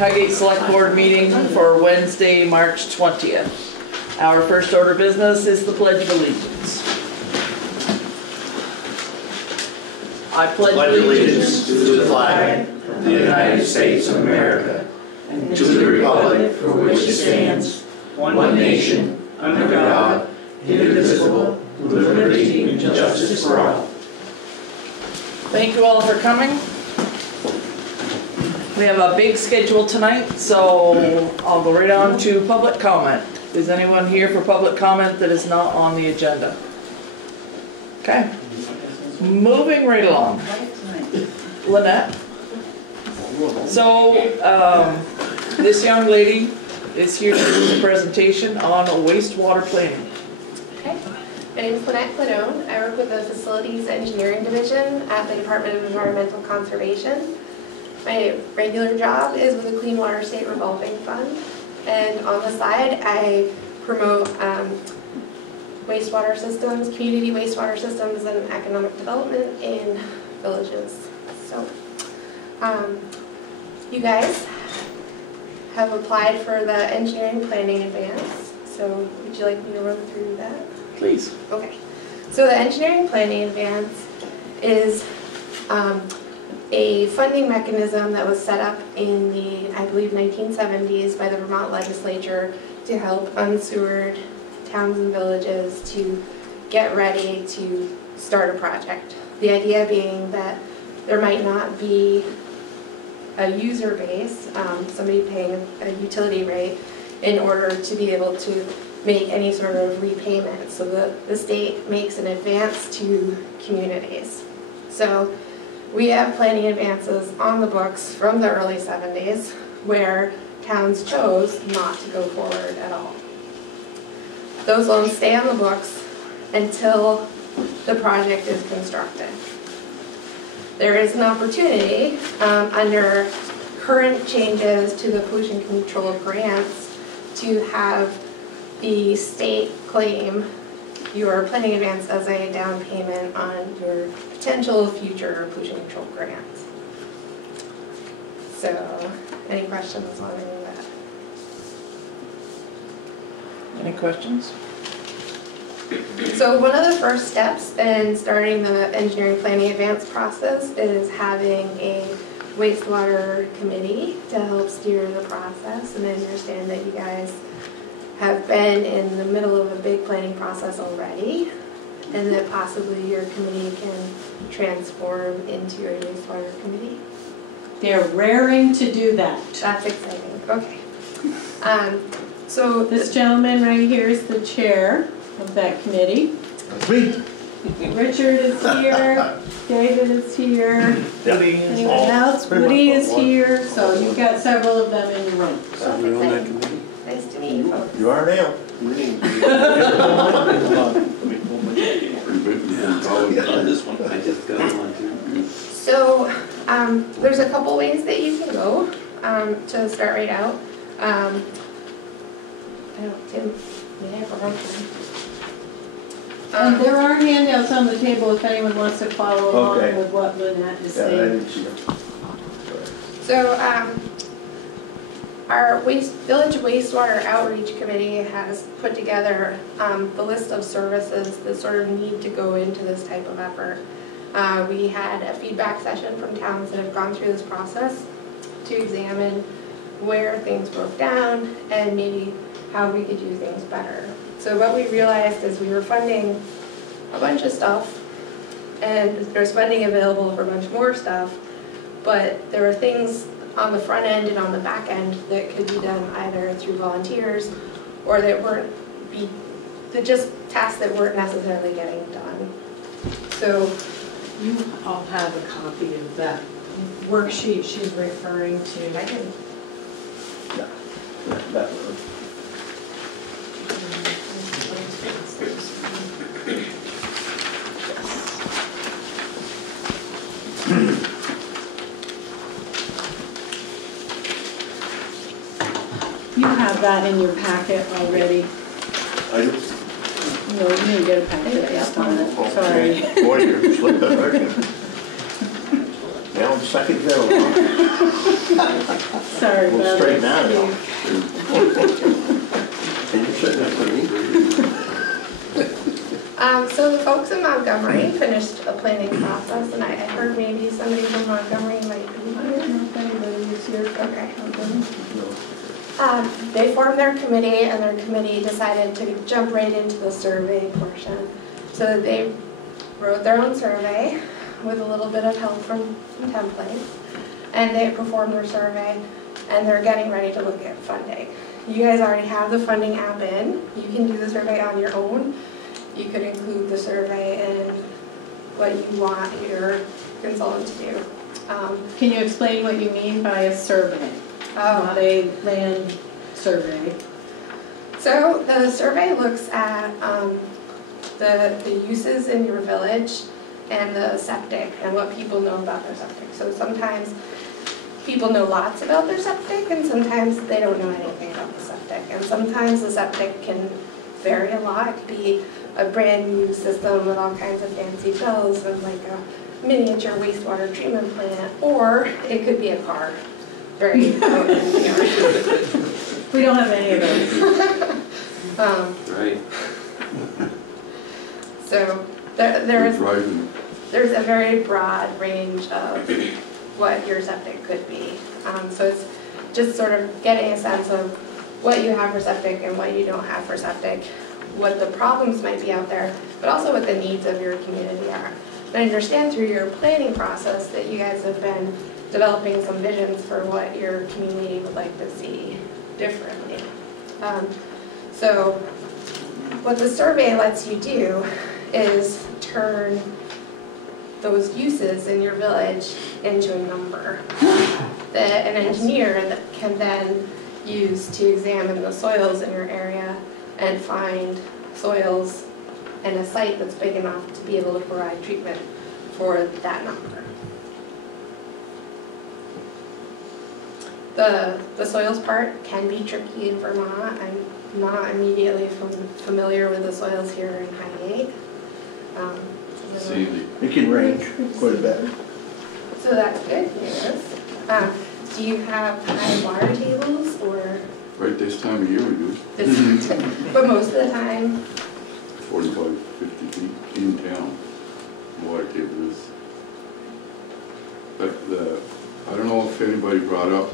Highgate Selectboard meeting for Wednesday, March 20th. Our first order of business is the Pledge of Allegiance. I pledge allegiance to the flag of the United States of America and to the republic for which it stands, one nation, under God, indivisible, with liberty and justice for all. Thank you all for coming. We have a big schedule tonight, so I'll go right on to public comment. Is anyone here for public comment that is not on the agenda? Okay. Moving right along. Lynette. So, this young lady is here to do the presentation on wastewater planning. Okay. My name is Lynette Cladone. I work with the Facilities Engineering Division at the Department of Environmental Conservation. My regular job is with the Clean Water State Revolving Fund, and on the side I promote wastewater systems, community wastewater systems, and economic development in villages. So, you guys have applied for the engineering planning advance, so would you like me to run through that? Please. Okay. So the engineering planning advance is a funding mechanism that was set up in the, I believe, 1970s by the Vermont legislature to help unsewered towns and villages to get ready to start a project. The idea being that there might not be a user base, somebody paying a utility rate, in order to be able to make any sort of repayment. So the state makes an advance to communities. So we have planning advances on the books from the early 70s where towns chose not to go forward at all. Those loans stay on the books until the project is constructed. There is an opportunity under current changes to the pollution control grants to have the state claim your planning advance as a down payment on your potential future pollution control grants. So, any questions on any of that? Any questions? So one of the first steps in starting the engineering planning advance process is having a wastewater committee to help steer the process. And I understand that you guys have been in the middle of a big planning process already, and that possibly your committee can transform into a wastewater committee. They're raring to do that. That's exciting. Okay. So this gentleman right here is the chair of that committee. That's me. Richard is here. David is here. Anyone else? Woody is here. So you've got several of them in your room. That's exciting. Nice to meet you folks. You are now. This one, I just got one too. So there's a couple ways that you can go to start right out. I don't, Tim, may I have a motion? There are handouts on the table if anyone wants to follow along with what Lynette is saying. So our Village Wastewater Outreach Committee has put together the list of services that sort of need to go into this type of effort. We had a feedback session from towns that have gone through this process to examine where things broke down and maybe how we could do things better. So what we realized is we were funding a bunch of stuff, and there's funding available for a bunch more stuff, but there were things on the front end and on the back end that could be done either through volunteers or that just tasks that weren't necessarily getting done. So You all have a copy of that worksheet she's referring to. I can. You have that in your packet already. I do. No, you didn't get a packet based on it. Sorry. Boy, you're slipping right now. Now I'm second bill. Sorry We'll about straighten that. that out. And you're sitting there for me. So the folks in Montgomery finished a planning process, and I heard maybe somebody from Montgomery might be I here. don't know if anybody is here. Okay. They formed their committee, and their committee decided to jump right into the survey portion. So they wrote their own survey with a little bit of help from some templates, and they performed their survey, and they're getting ready to look at funding. You guys already have the funding app in. You can do the survey on your own. You could include the survey in what you want your consultant to do. Can you explain what you mean by a survey? Not a land survey. So the survey looks at the uses in your village and the septic and what people know about their septic. So sometimes people know lots about their septic, and sometimes they don't know anything about the septic. And sometimes the septic can vary a lot. It could be a brand new system with all kinds of fancy bells and like a miniature wastewater treatment plant, or it could be a car. Very out in the yard. We don't have any of those. Right. So there's a very broad range of what your septic could be. So it's just sort of getting a sense of what you have for septic and what you don't have for septic, what the problems might be out there, but also what the needs of your community are. And I understand through your planning process that you guys have been developing some visions for what your community would like to see differently. So what the survey lets you do is turn those uses in your village into a number that an engineer that can then use to examine the soils in your area and find soils and a site that's big enough to be able to provide treatment for that number. The soils part can be tricky in Vermont. I'm not immediately familiar with the soils here in Highgate. It can range quite a bit. So that's good news. Do you have high water tables or? Right this time of year we do. But most of the time? 45, 50 feet in town. Water table is. But I don't know if anybody brought up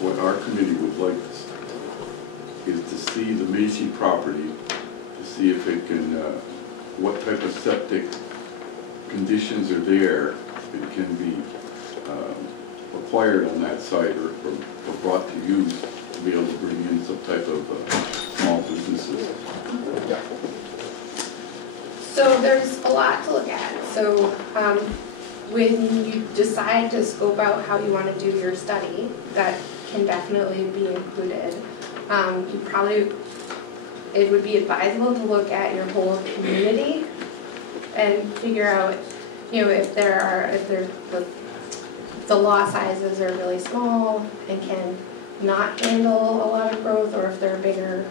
what our committee would like is to see the Macy property, to see if it can, what type of septic conditions are there that can be acquired on that site or brought to use to be able to bring in some type of small businesses. So there's a lot to look at. So when you decide to scope out how you want to do your study, that can definitely be included. It would be advisable to look at your whole community and figure out, if the lot sizes are really small and can not handle a lot of growth, or if they're bigger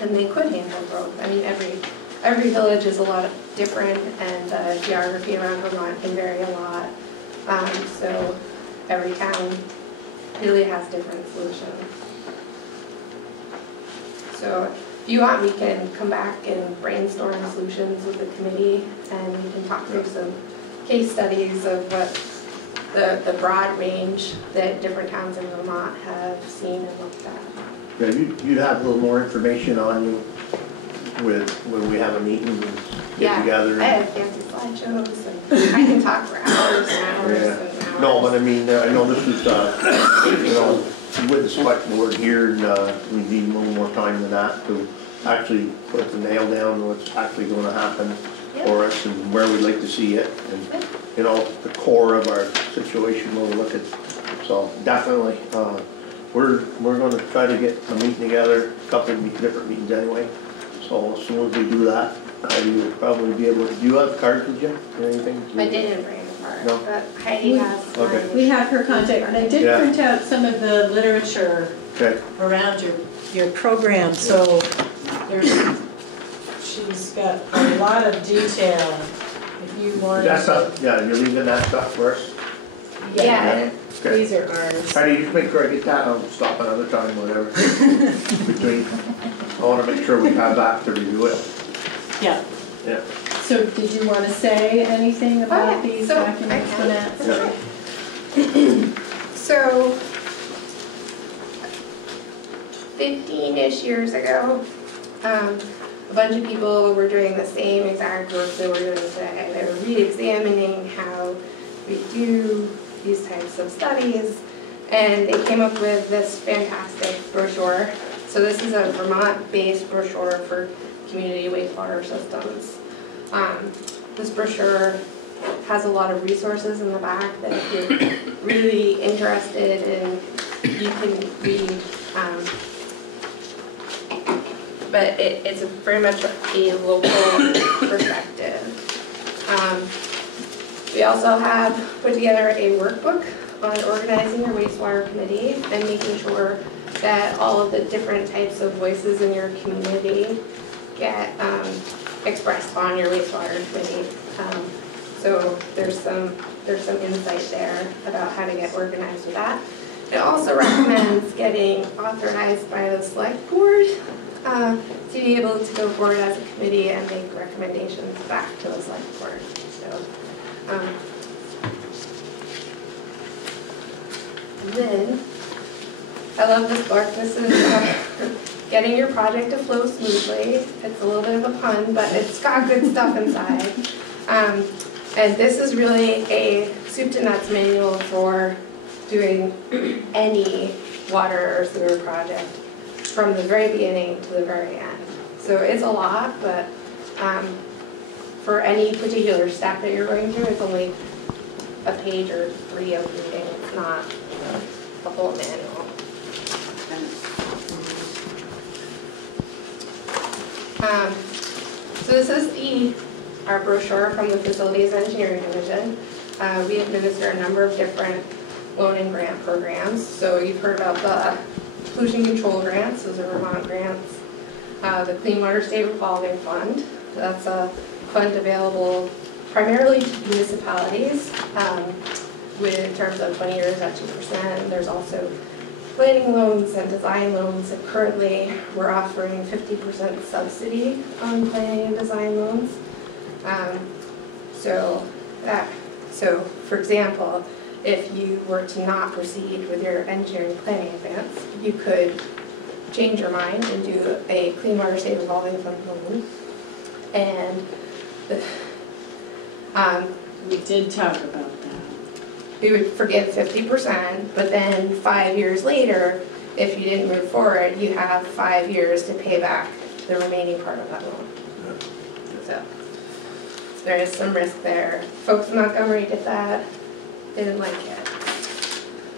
and they could handle growth. I mean, every village is a lot different, and the geography around Vermont can vary a lot. So every town really has different solutions. So if you want, we can come back and brainstorm solutions with the committee, and we can talk through some case studies of what the broad range that different towns in Vermont have seen and looked at. Yeah, you'd have a little more information on you when we have a meeting and get together. I have fancy slideshows, and I can talk for hours and hours and hours. No, but I mean, I know this is, with the select board here, and we need a little more time than that to actually put the nail down on what's actually going to happen for us and where we'd like to see it, and the core of our situation we'll look at. So definitely, we're going to try to get a meeting together, a couple of different meetings anyway. So as soon as we do that, you will probably be able to. Do you have cards with you or anything? I didn't bring a card, No? but Heidi has mine. We have her contact, and I did print out some of the literature around your program, so she's got a lot of detail if you want. That stuff, you're leaving that stuff for us? Yeah, Okay. These are ours. Patty, just make sure I get that, I'll stop another time, whatever. Between, I wanna make sure we have that to review it. Yeah. Yeah. So did you want to say anything about these so documents, I can. Lynette? Yeah. So, 15-ish years ago, a bunch of people were doing the same exact work that we're doing today. They were re-examining how we do these types of studies, and they came up with this fantastic brochure. So this is a Vermont-based brochure for community wastewater systems. This brochure has a lot of resources in the back that if you're really interested in, you can read. But it's very much a local perspective. We also have put together a workbook on organizing your wastewater committee and making sure that all of the different types of voices in your community get expressed on your wastewater committee. So there's some insight there about how to get organized with that. It also recommends getting authorized by the select board to be able to go forward as a committee and make recommendations back to the select board. So, and then I love this book. This is getting your project to flow smoothly. It's a little bit of a pun, but it's got good stuff inside. And this is really a soup to nuts manual for doing any water or sewer project from the very beginning to the very end. So it's a lot, but for any particular step that you're going through, it's only a page or 3 of reading. It's not a whole manual. So this is our brochure from the Facilities Engineering Division. We administer a number of different loan and grant programs. So you've heard about the pollution control grants, those are Vermont grants. The Clean Water State Revolving Fund, that's a fund available primarily to municipalities with terms of 20 years at 2%. There's also planning loans and design loans, and currently we're offering 50% subsidy on planning and design loans. So for example, if you were to not proceed with your engineering planning advance, you could change your mind and do a Clean Water State Revolving Fund loan. And We did talk about that. we would forgive 50%, but then 5 years later, if you didn't move forward, you have 5 years to pay back the remaining part of that loan. So there is some risk there. Folks in Montgomery did that, didn't like it.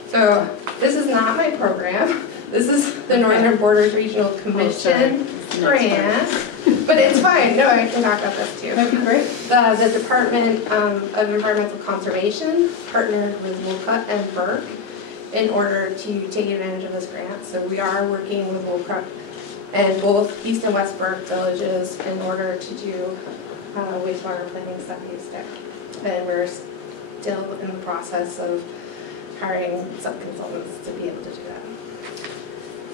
So this is not my program. This is the Northern Borders Regional Commission grant, but it's fine. No, I can talk about this too. That'd be great. The Department of Environmental Conservation partnered with Wolcott and Burke in order to take advantage of this grant. So we are working with Wolcott and both East and West Burke villages in order to do wastewater planning studies there. And we're still in the process of hiring sub-consultants to be able to do that.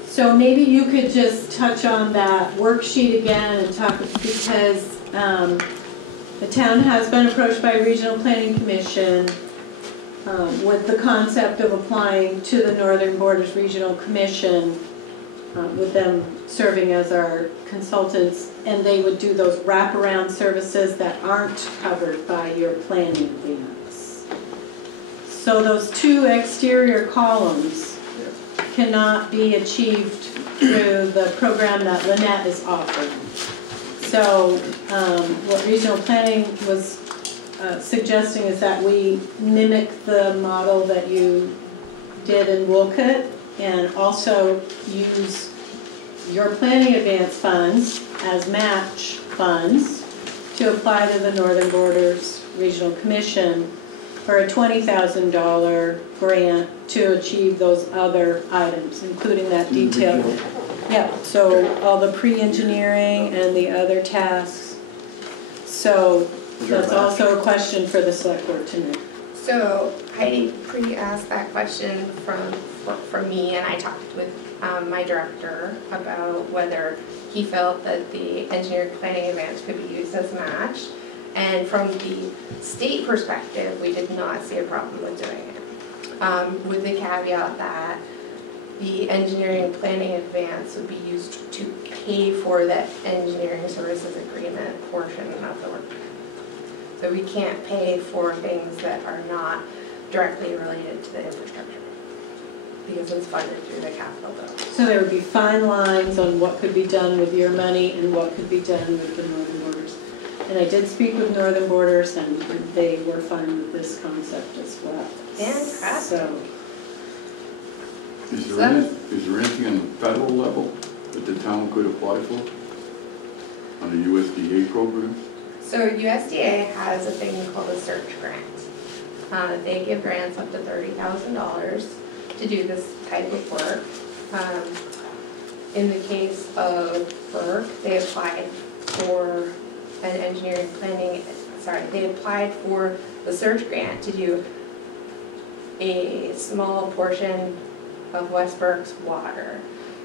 So maybe you could just touch on that worksheet again and talk, because the town has been approached by a Regional Planning Commission with the concept of applying to the Northern Borders Regional Commission with them serving as our consultants, and they would do those wraparound services that aren't covered by your planning advance. So those 2 exterior columns cannot be achieved through the program that Lynette is offering. So what regional planning was suggesting is that we mimic the model that you did in Wolcott and also use your planning advance funds as match funds to apply to the Northern Borders Regional Commission for a $20,000 grant to achieve those other items, including that detailed. Yeah, so all the pre-engineering and the other tasks. So that's also a question for the select board to make. So Heidi pre-asked that question from me, and I talked with my director about whether he felt that the engineering planning advance could be used as match. And from the state perspective, we did not see a problem with doing it, with the caveat that the engineering planning advance would be used to pay for that engineering services agreement portion of the work. So we can't pay for things that are not directly related to the infrastructure because it's funded through the capital bill. So there would be fine lines on what could be done with your money and what could be done with the Northern Borders. And I did speak with Northern Borders, and they were fine with this concept as well. Fantastic. So, Is there anything on the federal level that the town could apply for on the USDA program? So USDA has a thing called a search grant. They give grants up to $30,000 to do this type of work. In the case of Burke, they applied for an engineering planning, they applied for the search grant to do a small portion of West Burke's water.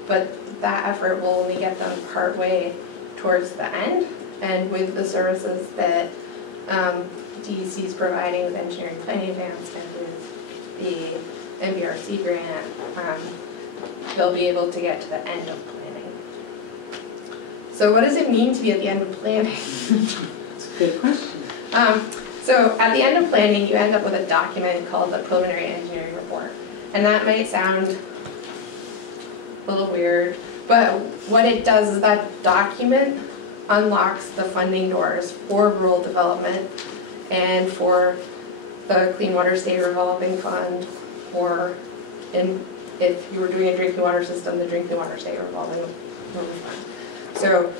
But that effort will only get them partway towards the end. And with the services that DEC is providing with engineering planning advance and with the MBRC grant, they'll be able to get to the end of planning. So what does it mean to be at the end of planning? that's a good question. So at the end of planning, you end up with a document called the preliminary engineering report. And that might sound a little weird, but what it does is that document unlocks the funding doors for rural development and for the Clean Water State Revolving Fund, or if you were doing a drinking water system, the Drinking Water State Revolving Fund. So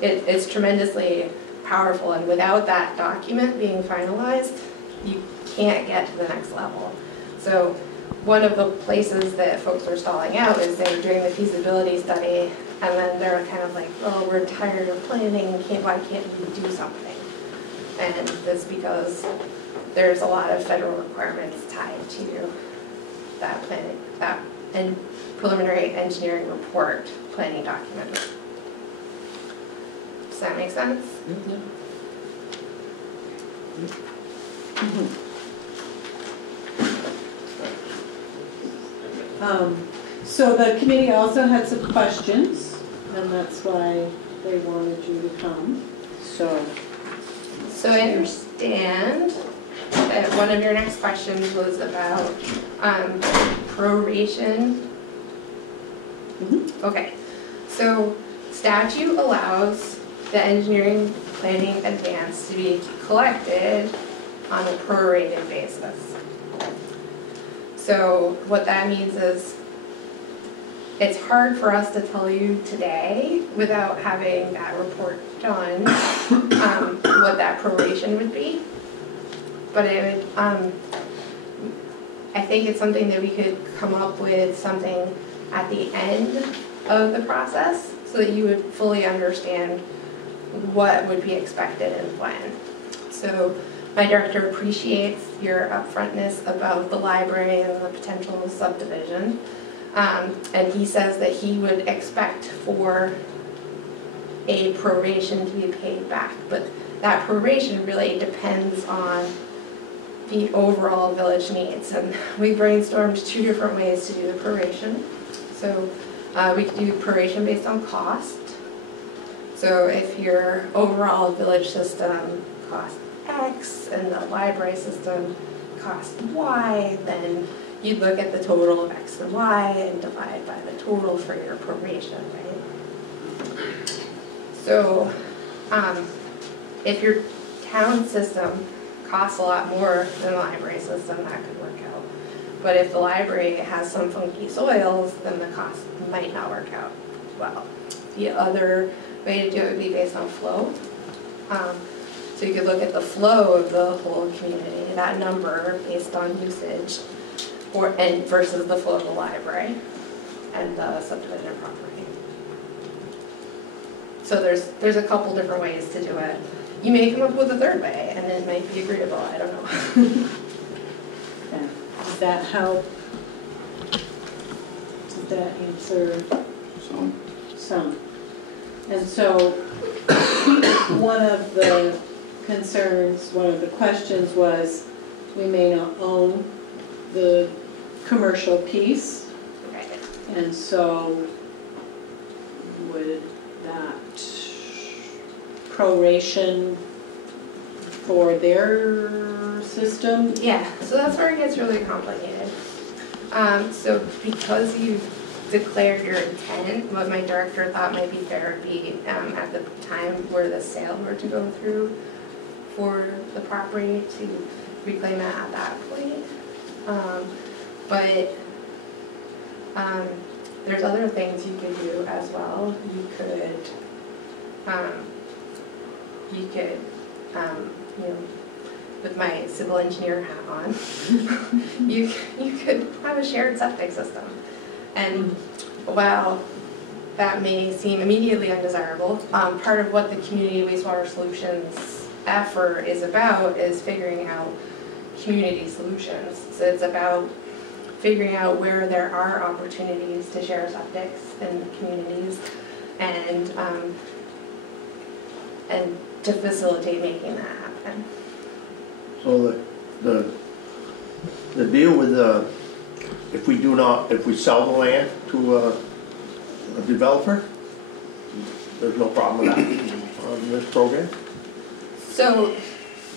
it's tremendously powerful, and without that document being finalized, you can't get to the next level. So one of the places that folks are stalling out is they're doing the feasibility study, and then they're kind of like, oh, we're tired of planning, why can't we do something? And that's because there's a lot of federal requirements tied to that planning, that and preliminary engineering report planning document. Does that make sense? Mm-hmm. So the committee also had some questions, and that's why they wanted you to come. So I understand that one of your next questions was about proration. Mm-hmm. Okay, so statute allows the engineering planning advance to be collected on a prorated basis. So what that means is it's hard for us to tell you today without having that report done what that proration would be. But it would, I think it's something that we could come up with something at the end of the process so that you would fully understand what would be expected and when. So my director appreciates your upfrontness about the library and the potential subdivision. And he says that he would expect for a proration to be paid back, but that proration really depends on the overall village needs. And we brainstormed 2 different ways to do the proration. So we could do proration based on cost. So if your overall village system costs X and the library system costs Y, then you'd look at the total of X and Y and divide by the total for your proration, right? So if your town system costs a lot more than the library system, that could work out. But if the library has some funky soils, then the cost might not work out well. The other way to do it would be based on flow. So you could look at the flow of the whole community, that number based on usage, and versus the flow of the library and the subdivision property. So there's a couple different ways to do it. you may come up with a third way, and it might be agreeable, I don't know. Okay. Does that help? Does that answer some? And so, one of the concerns, one of the questions was, we may not own the commercial piece, Right. and so would that proration for their system? Yeah, so that's where it gets really complicated. So because you declared your intent, what my director thought might be fair would be at the time where the sale were to go through for the property to reclaim it at that point. But there's other things you could do as well. You could, you know, with my civil engineer hat on, you could have a shared septic system. And while that may seem immediately undesirable, part of what the Community Wastewater Solutions effort is about is figuring out community solutions. So it's about figuring out where there are opportunities to share septics in communities and to facilitate making that happen. So the deal with if we sell the land to a developer, there's no problem with that on this program? So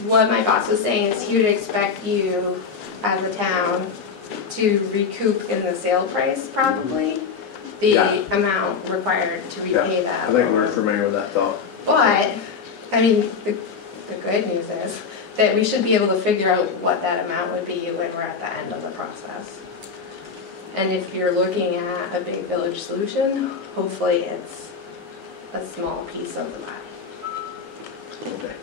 what my boss was saying is he would expect you as a town to recoup in the sale price probably the amount required to repay that. I think we're familiar with that thought. But, I mean, the good news is that we should be able to figure out what that amount would be when we're at the end of the process. And if you're looking at a big village solution, hopefully it's a small piece of the pie. Okay.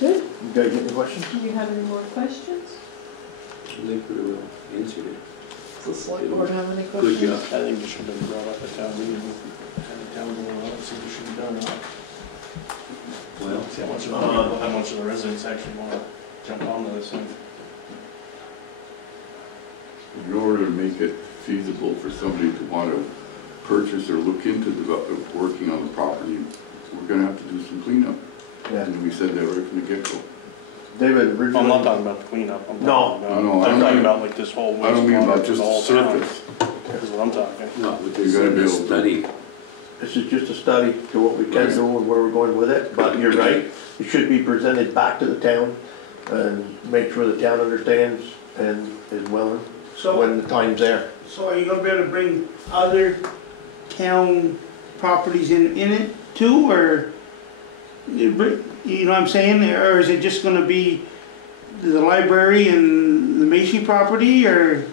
Good. You guys get any questions? Do you have any more questions? I think we will answer it. Does the select board have any Good questions? job. I think it should have been brought up at town meeting, and the town going out, see what should be done, or not. Well, See how much of the residents actually wanna jump onto this thing. In order to make it feasible for somebody to want to purchase or look into working on the property, we're gonna have to do some cleanup. Yeah. And we said that right from the get-go. David, originally. I'm not talking about the cleanup, I'm No. talking about, No, I I'm don't talking mean- about like this whole I don't mean about wastewater just for the the whole town, surface. is what I'm talking. no, but You this gotta be is able a to- study. This is just a study to what we can do and where we're going with it, but you're right. It should be presented back to the town and make sure the town understands and is willing So, when the time's there. so are you gonna be able to bring other town properties in it too, or, you know what I'm saying, or is it just gonna be the library and the Macy property, or?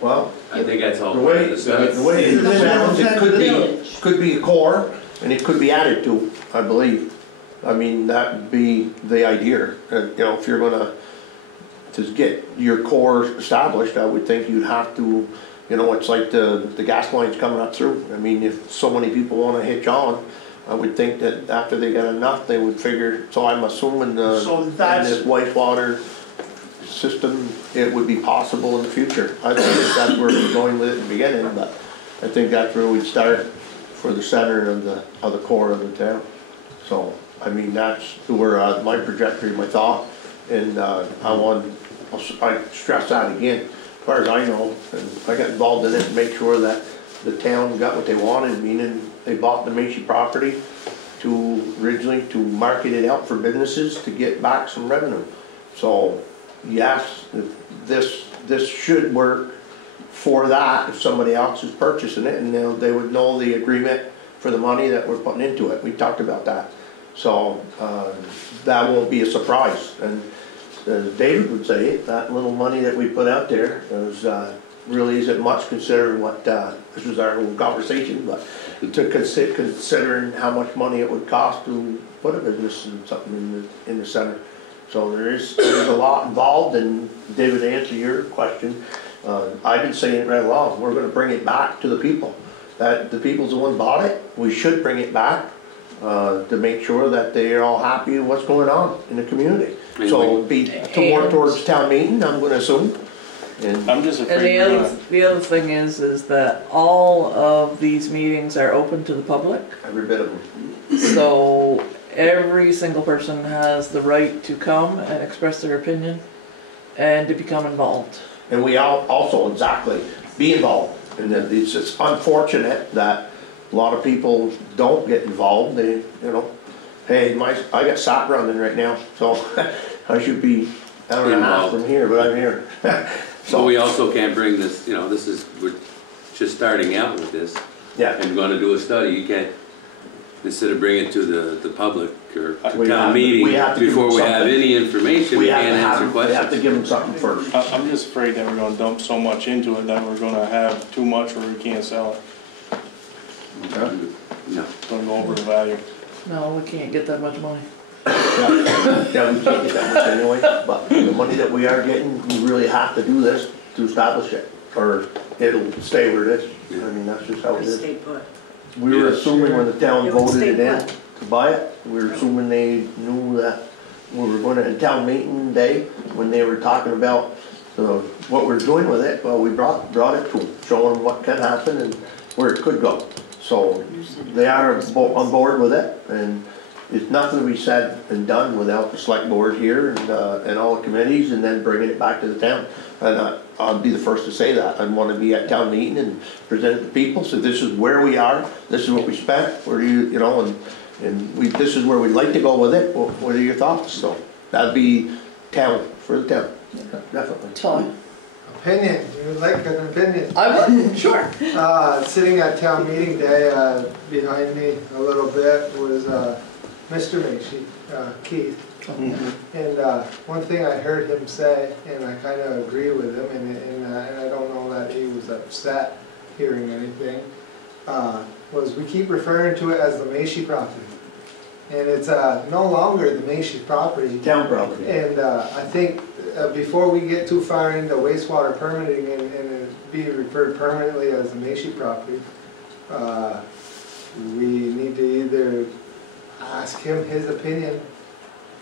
Well, I think that's all the part way, of the study. the way it sounds, it Village. could be a core and it could be added to, I believe. I mean, that'd be the idea. You know, if you're gonna, to get your core established, I would think you'd have to, you know, it's like the gas lines coming up through. I mean, if so many people wanna hitch on, I would think that after they got enough, they would figure, so I'm assuming So in that's, this wastewater system, it would be possible in the future. I think that's where we're going with it in the beginning, but I think that's where we'd start for the center of the core of the town. So, I mean, that's where my trajectory, my thought, and I stress that again, as far as I know, and I got involved in it to make sure that the town got what they wanted, meaning they bought the Macy property originally to market it out for businesses to get back some revenue. So, yes, this should work for that if somebody else is purchasing it, and they would know the agreement for the money that we're putting into it. We talked about that. So, that won't be a surprise. And as David would say, that little money that we put out there is, really isn't much considering what, this was our little conversation, but to considering how much money it would cost to put a business and something in the center. So there's a lot involved, and David, to answer your question, I've been saying it right along, we're gonna bring it back to the people. that the people's the one bought it, we should bring it back, to make sure that they're all happy with what's going on in the community. So it'll be more towards town meeting, I'm gonna assume. And I'm just And afraid we're gonna, the other thing is that all of these meetings are open to the public. every bit of them. So every single person has the right to come and express their opinion and to become involved. And we all also exactly be involved. And then it's just unfortunate that a lot of people don't get involved. They, you know, hey, I got sap running right now, so I should be out and a half from here, but I'm here. So we also can't bring this, you know, we're just starting out with this. Yeah. And gonna do a study, you can't, instead of bringing it to the public or to We have town to- meeting, we have to give before them we have something. any information, we can't answer We have to questions. give them something first. I'm just afraid that we're gonna dump so much into it that we're gonna have too much where we can't sell it. No. It's gonna go over the value. No, we can't get that much money. Yeah, we can't get that much anyway, but the money that we are getting, we really have to do this to establish it, or it'll stay where it is. I mean, that's just how it is. We were assuming when the town voted it in to buy it, we were assuming they knew that we were gonna, in town meeting day, when they were talking about what we're doing with it, well, we brought it to them, showing them what can happen and where it could go. So they are on board with it, and it's nothing to be said and done without the select board here and all the committees, and then bringing it back to the town. And I'll be the first to say that. I'd want to be at town meeting and present it to people, so this is where we are, this is what we spent, where do you know, and this is where we'd like to go with it. What are your thoughts? So that'd be town, for the town, definitely. Todd? Opinion, you would like an opinion? I would, sure. Sitting at town meeting day, behind me a little bit was Mr. Macy, Keith. And one thing I heard him say, and I kind of agree with him, and I don't know that he was upset hearing anything, was we keep referring to it as the Macy property. And it's no longer the Macy property. Town property. And I think before we get too far into wastewater permitting and it be referred permanently as the Macy property, we need to either ask him his opinion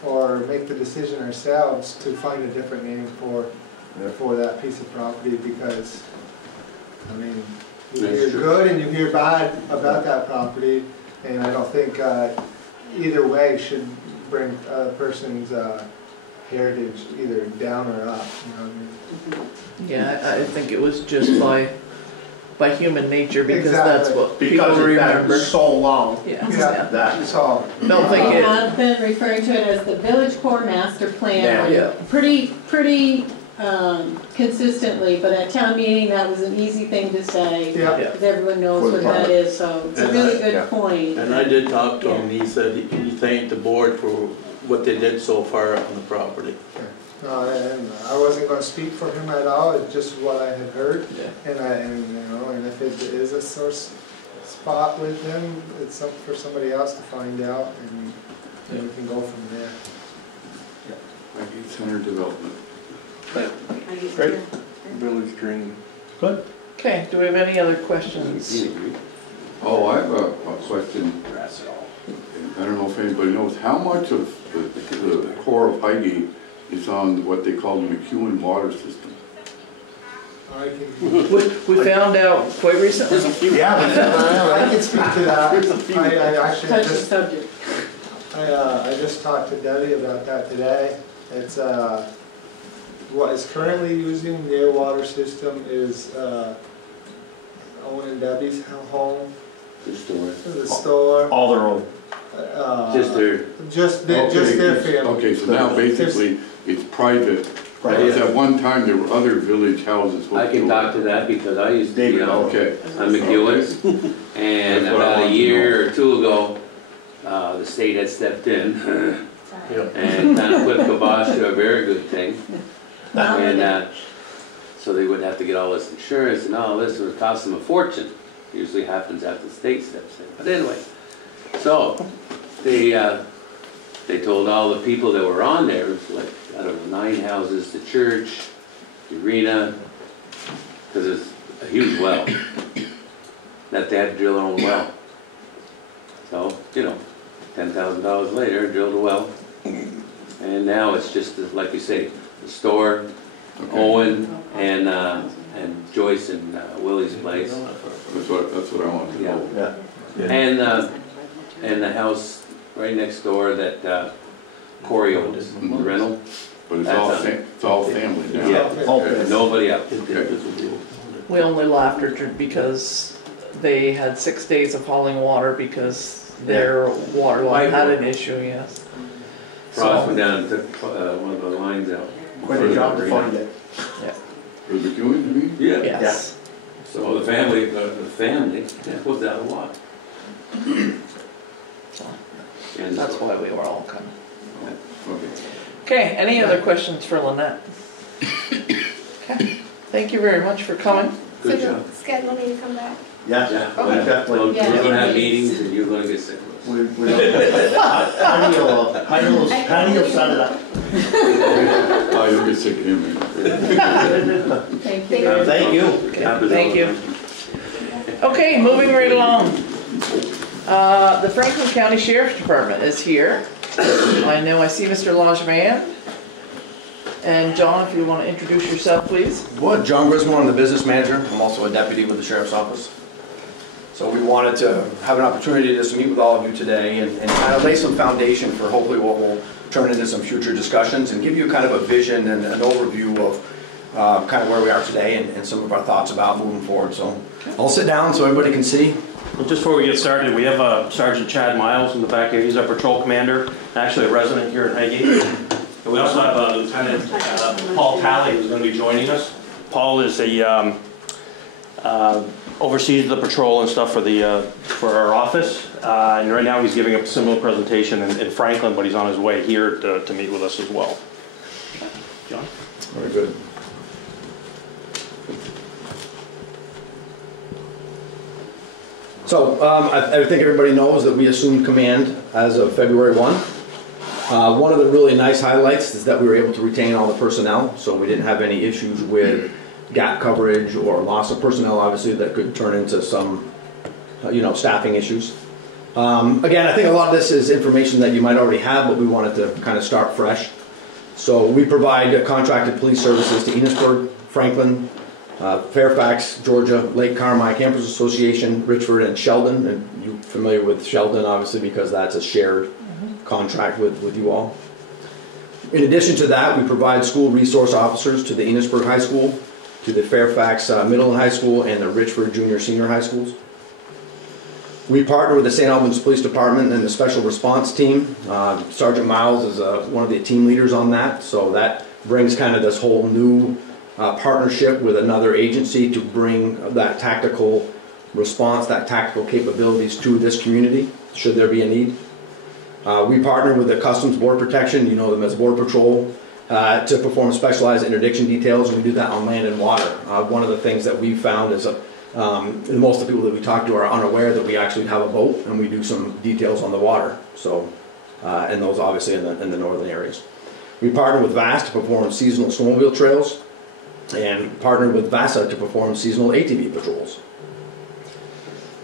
or make the decision ourselves to find a different name for that piece of property, because, I mean, you hear good and you hear bad about that property, and I don't think either way should bring a person's heritage either down or up, you know what I mean? Yeah, I think it was just by human nature, because that's Exactly. what people Because it's remember. been so long. Yeah. Yeah, that's all. Don't think We it, have been referring to it as the Village Core Master Plan, Yeah. pretty consistently, but at town meeting, that was an easy thing to say. Yeah. Because everyone knows For the what that public. is, so it's a And really yeah. good point. And I did talk to him, he said he thanked the board for what they did so far on the property. No, and I wasn't gonna speak for him at all, it's just what I had heard. Yeah. And if it is a source spot with him, it's something for somebody else to find out, and we can go from there. Highgate Center Development. Great. Village Green. Good. okay, do we have any other questions? Oh, I have a question. I don't know if anybody knows, how much of the core of Highgate is on what they call the McEwen water system? I can, We found out quite recently. Yeah. I can speak to that. I actually Touch the just, subject. I just talked to Debbie about that today. It's, what is currently using their water system is, Owen and Debbie's home, the store. All their own. Just their, Just their family. Okay, so now basically it's private. Because at one time there were other village houses. I can talk to that because I used to, you know, Okay, on McEwen's. And That's what I about a want to year or two ago, the state had stepped in and kind of put kibosh to a very good thing. And so they would have to get all this insurance and all this, it would cost them a fortune. Usually happens after the state steps in. But anyway, so they told all the people that were on there, it was like, I don't know, 9 houses, the church, the arena, because it's a huge well. that they had to drill their own well. So, you know, $10,000 later, drilled a well. And now it's just, like you say, the store, Owen, and Joyce and Willie's place. That's what I want to know. Yeah. And the house right next door that Corey owns, the rental. But it's all family now. Yeah, Okay. nobody else. We only laughed, Richard, because they had 6 days of hauling water because their water line had an issue, yes. Frost went down and took one of the lines out. Quite a job to find it. For the Goons, you mean? Yeah. Yes. So the family was out of water. And That's so- why we were all coming. Okay. Okay, any other questions for Lynette? Okay, thank you very much for coming. So Good you'll job. schedule me to come back? Yeah. Yeah, Oh, well, definitely. we're gonna have meetings and you're gonna get sick of us. How do you set it up? Oh, you'll get sick of him, man. Thank you. Thank you. Okay, thank you. Okay, moving right along. The Franklin County Sheriff's Department is here. I know I see Mr. Langevin. And John, if you want to introduce yourself, please. Well, John Griswold, I'm the business manager. I'm also a deputy with the sheriff's office. So we wanted to have an opportunity to just meet with all of you today and kind of lay some foundation for hopefully what will turn into some future discussions and give you kind of a vision and an overview of kind of where we are today and some of our thoughts about moving forward. So I'll sit down so everybody can see. Well, just before we get started, we have Sergeant Chad Miles in the back here. He's our patrol commander, actually a resident here in Highgate. And we also have Lieutenant Paul Talley, who's going to be joining us. Paul is a oversees the patrol and stuff for our office. And right now he's giving a similar presentation in Franklin, but he's on his way here to meet with us as well. John? Very good. So I think everybody knows that we assumed command as of February 1. One of the really nice highlights is that we were able to retain all the personnel, so we didn't have any issues with gap coverage or loss of personnel, obviously, that could turn into some, staffing issues. Again, I think a lot of this is information that you might already have, but we wanted to kind of start fresh. So we provide contracted police services to Enosburg, Franklin, Fairfax, Georgia, Lake Carmine Campers Association, Richford, and Sheldon. And you're familiar with Sheldon, obviously, because that's a shared contract with you all. In addition to that, we provide school resource officers to the Enosburg High School, to the Fairfax Middle and High School, and the Richford Junior Senior High Schools. We partner with the St. Albans Police Department and the Special Response Team. Sergeant Miles is one of the team leaders on that, so that brings kind of this whole new partnership with another agency to bring that tactical response, that tactical capabilities to this community, should there be a need. We partner with the Customs Border Protection, you know them as Border Patrol, to perform specialized interdiction details, and we do that on land and water. One of the things that we've found is most of the people that we talk to are unaware that we actually have a boat and we do some details on the water. So, and those obviously in the northern areas. We partner with VAST to perform seasonal snowmobile trails, and partner with VASA to perform seasonal ATV patrols.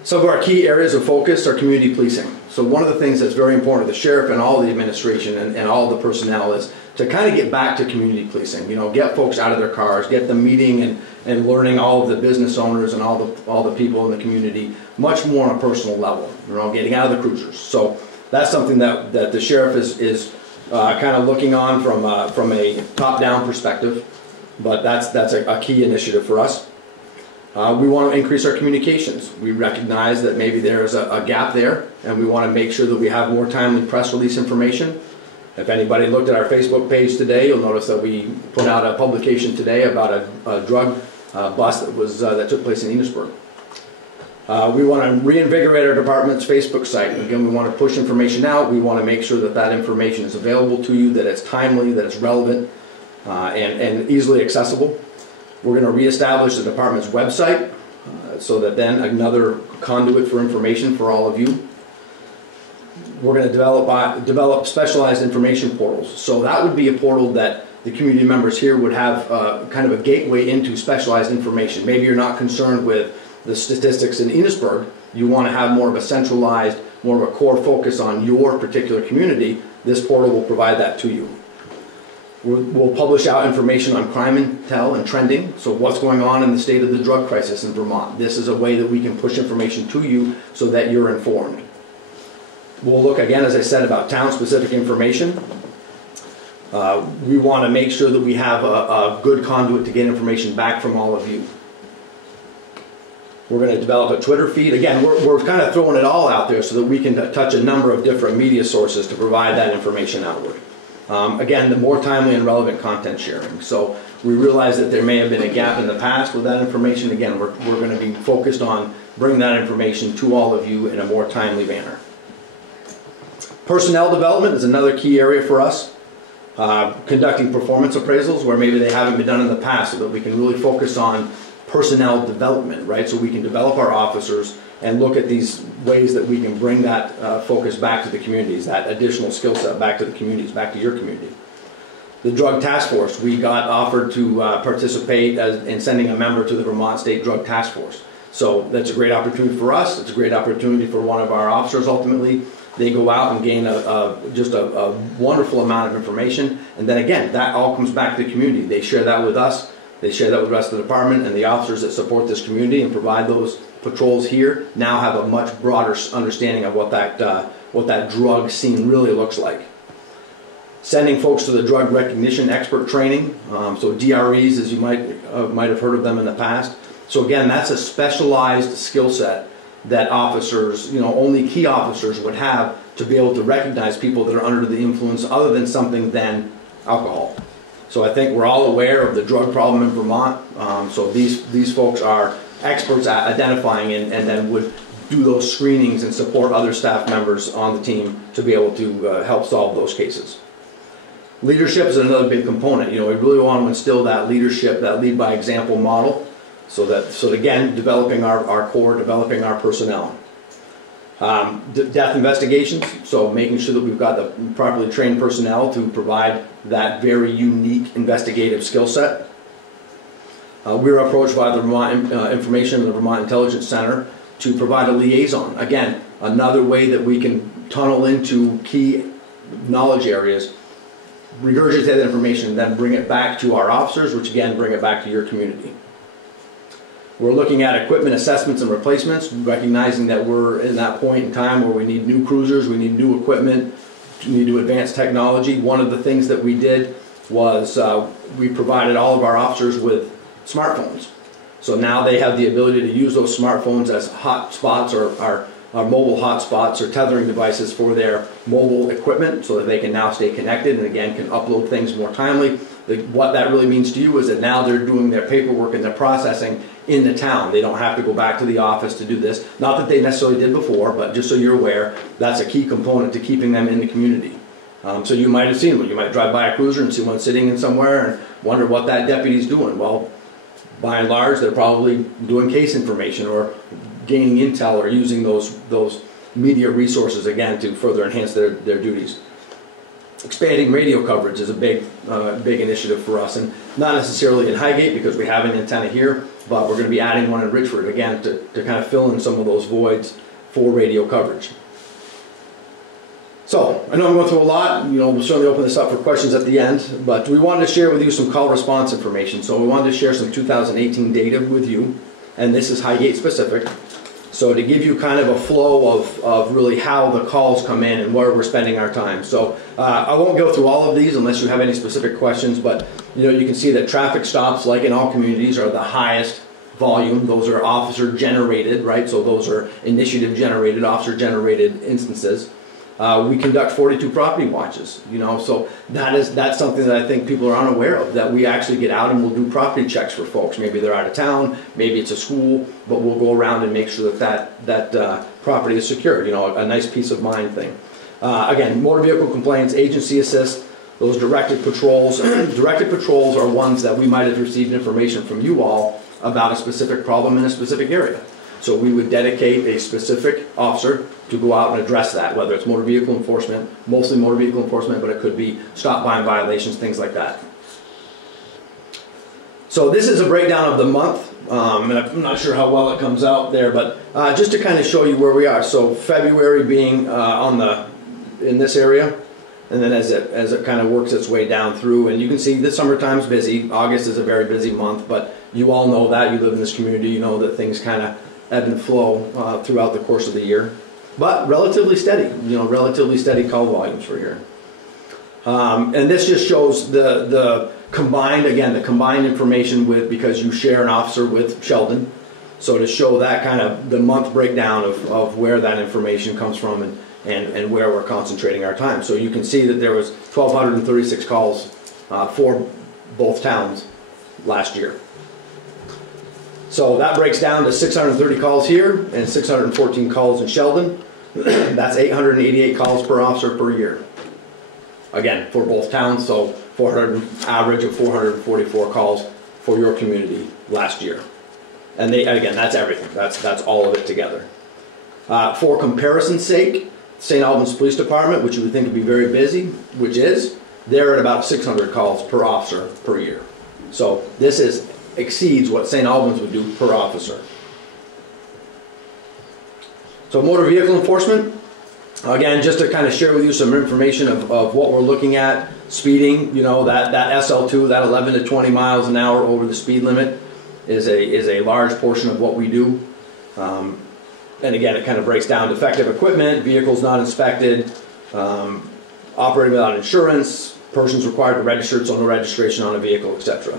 Some of our key areas of focus are community policing. So one of the things that's very important to the sheriff and all the administration and all the personnel is to kind of get back to community policing. Get folks out of their cars, get them meeting and learning all of the business owners and all the people in the community much more on a personal level. Getting out of the cruisers. So that's something that the sheriff is kind of looking on from a top-down perspective. But that's a key initiative for us. We want to increase our communications. We recognize that maybe there's a gap there, and we want to make sure that we have more timely press release information. If anybody looked at our Facebook page today, you'll notice that we put out a publication today about a drug bust that took place in Enosburg. We want to reinvigorate our department's Facebook site. Again, we want to push information out. We want to make sure that information is available to you, that it's timely, that it's relevant, and easily accessible. We're going to reestablish the department's website so that then another conduit for information for all of you. We're going to develop specialized information portals. So that would be a portal that the community members here would have kind of a gateway into specialized information. Maybe you're not concerned with the statistics in Enosburg, you want to have more of a centralized, more of a core focus on your particular community, this portal will provide that to you. We'll publish out information on crime intel and trending, so what's going on in the state of the drug crisis in Vermont. This is a way that we can push information to you so that you're informed. We'll look again, as I said, about town-specific information. We want to make sure that we have a good conduit to get information back from all of you. We're going to develop a Twitter feed. Again, we're kind of throwing it all out there so that we can touch a number of different media sources to provide that information outward. Again, the more timely and relevant content sharing. So we realize that there may have been a gap in the past with that information. Again, we're going to be focused on bringing that information to all of you in a more timely manner. Personnel development is another key area for us. Conducting performance appraisals where maybe they haven't been done in the past so that we can really focus on personnel development, right? So we can develop our officers and look at these ways that we can bring that focus back to the communities, that additional skill set back to the communities, back to your community. The Drug Task Force, we got offered to participate in sending a member to the Vermont State Drug Task Force. So that's a great opportunity for us. It's a great opportunity for one of our officers ultimately. They go out and gain just a wonderful amount of information. And then again, that all comes back to the community. They share that with us. They share that with the rest of the department, and the officers that support this community and provide those patrols here now have a much broader understanding of what that drug scene really looks like. Sending folks to the drug recognition expert training, so DREs, as you might have heard of them in the past. So again, that's a specialized skill set that officers, only key officers would have to be able to recognize people that are under the influence other than something than alcohol. So I think we're all aware of the drug problem in Vermont. So these folks are experts at identifying and then would do those screenings and support other staff members on the team to be able to help solve those cases. Leadership is another big component. We really want to instill that leadership, that lead by example model. So again, developing our core, developing our personnel. Death investigations, so making sure that we've got the properly trained personnel to provide that very unique investigative skill set. We were approached by the Vermont Information and the Vermont Intelligence Center to provide a liaison. Again, another way that we can tunnel into key knowledge areas, regurgitate that information, and then bring it back to our officers, which again, bring it back to your community. We're looking at equipment assessments and replacements, recognizing that we're in that point in time where we need new cruisers, we need new equipment, we need to advance technology. One of the things that we did was we provided all of our officers with smartphones. So now they have the ability to use those smartphones as hotspots or mobile hotspots or tethering devices for their mobile equipment so that they can now stay connected and again can upload things more timely. What that really means to you is that now they're doing their paperwork and their processing in the town. They don't have to go back to the office to do this. Not that they necessarily did before, but just so you're aware, that's a key component to keeping them in the community. So you might have seen one. You might drive by a cruiser and see one sitting in somewhere and wonder what that deputy's doing. Well, by and large, they're probably doing case information or gaining intel or using those media resources again to further enhance their duties. Expanding radio coverage is a big initiative for us, and not necessarily in Highgate because we have an antenna here, but we're going to be adding one in Richford again to kind of fill in some of those voids for radio coverage. So, I know I'm going through a lot. We'll certainly open this up for questions at the end, but we wanted to share with you some call response information. So we wanted to share some 2018 data with you, and this is Highgate specific. So to give you kind of a flow of really how the calls come in and where we're spending our time. So I won't go through all of these unless you have any specific questions, but you can see that traffic stops, like in all communities, are the highest volume. Those are officer generated, right? So those are initiative generated, officer generated instances. We conduct 42 property watches, so that's something that I think people are unaware of, that we actually get out and we'll do property checks for folks. Maybe they're out of town, maybe it's a school, but we'll go around and make sure that property is secured, a nice peace of mind thing. Again, motor vehicle complaints, agency assist, those directed patrols. Directed patrols are ones that we might have received information from you all about a specific problem in a specific area. So we would dedicate a specific officer to go out and address that, whether it's motor vehicle enforcement, mostly motor vehicle enforcement, but it could be stop buying violations, things like that. So this is a breakdown of the month and I'm not sure how well it comes out there, but just to kind of show you where we are. So February being in this area, and then as it kind of works its way down through, and you can see the summertime's busy. August is a very busy month, but you all know that. You live in this community, you know that things kind of ebb and flow throughout the course of the year. But relatively steady, relatively steady call volumes for here. And this just shows the combined information because you share an officer with Sheldon. So to show that kind of the month breakdown of where that information comes from and where we're concentrating our time. So you can see that there was 1,236 calls for both towns last year. So that breaks down to 630 calls here and 614 calls in Sheldon. That's 888 calls per officer per year. Again, for both towns, so average of 444 calls for your community last year. And again, that's everything. That's all of it together. For comparison's sake, St. Albans Police Department, which you would think would be very busy, they're at about 600 calls per officer per year. So this exceeds what St. Albans would do per officer. So motor vehicle enforcement, again, just to kind of share with you some information of what we're looking at. Speeding, that SL2, that 11 to 20 miles an hour over the speed limit is a large portion of what we do. And again, it kind of breaks down defective equipment, vehicles not inspected, operating without insurance, persons required to register, so no registration on a vehicle, etc.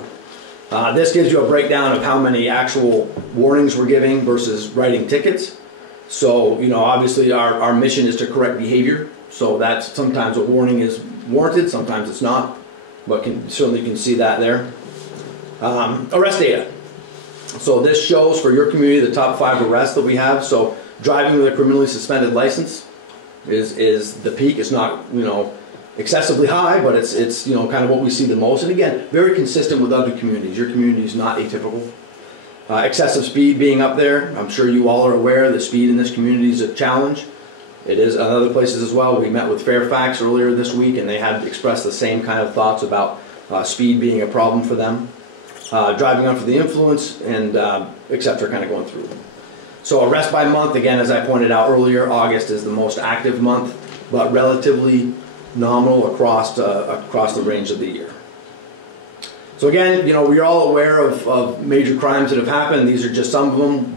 This gives you a breakdown of how many actual warnings we're giving versus writing tickets. So, obviously our mission is to correct behavior. So that's sometimes a warning is warranted, sometimes it's not, but certainly can see that there. Arrest data. So this shows for your community the top 5 arrests that we have. So driving with a criminally suspended license is the peak. It's not, excessively high, but it's kind of what we see the most. And again, very consistent with other communities. Your community is not atypical. Excessive speed being up there. I'm sure you all are aware that speed in this community is a challenge. It is in other places as well. We met with Fairfax earlier this week, and they had expressed the same kind of thoughts about speed being a problem for them. Driving under the influence and etc. kind of going through. So arrest by month, again, as I pointed out earlier, August is the most active month, but relatively nominal across the range of the year. So again, we're all aware of major crimes that have happened. These are just some of them.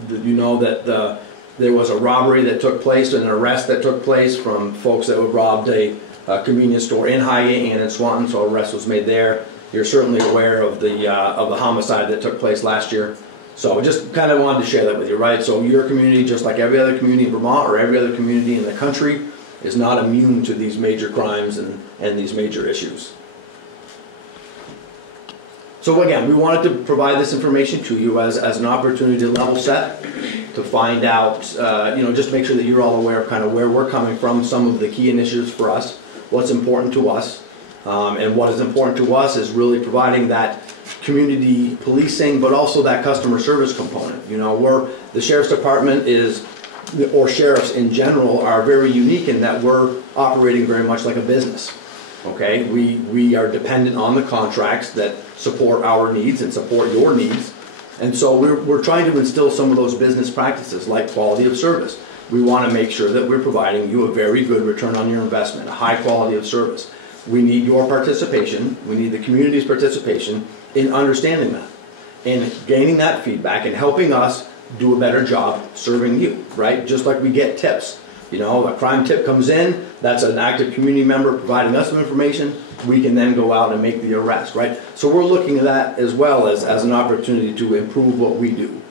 That there was a robbery that took place and an arrest that took place from folks that had robbed a convenience store in Highgate and in Swanton, so arrest was made there. You're certainly aware of the homicide that took place last year. So just kind of wanted to share that with you, right? So your community, just like every other community in Vermont or every other community in the country, is not immune to these major crimes and these major issues. So again, we wanted to provide this information to you as an opportunity to level set, to find out, just make sure that you're all aware of kind of where we're coming from, some of the key initiatives for us, what's important to us. And what is important to us is really providing that community policing, but also that customer service component. The Sheriff's Department or sheriffs in general are very unique in that we're operating very much like a business. Okay, we are dependent on the contracts that support our needs and support your needs. And so we're trying to instill some of those business practices like quality of service. We want to make sure that we're providing you a very good return on your investment, a high quality of service. We need your participation, we need the community's participation in understanding that, in gaining that feedback and helping us do a better job serving you, right? Just like we get tips. A crime tip comes in, that's an active community member providing us some information, we can then go out and make the arrest, right? So we're looking at that as well as an opportunity to improve what we do.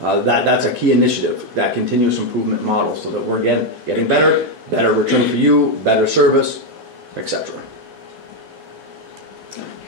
That's a key initiative, that continuous improvement model, so that we're getting better return for you, better service, etc.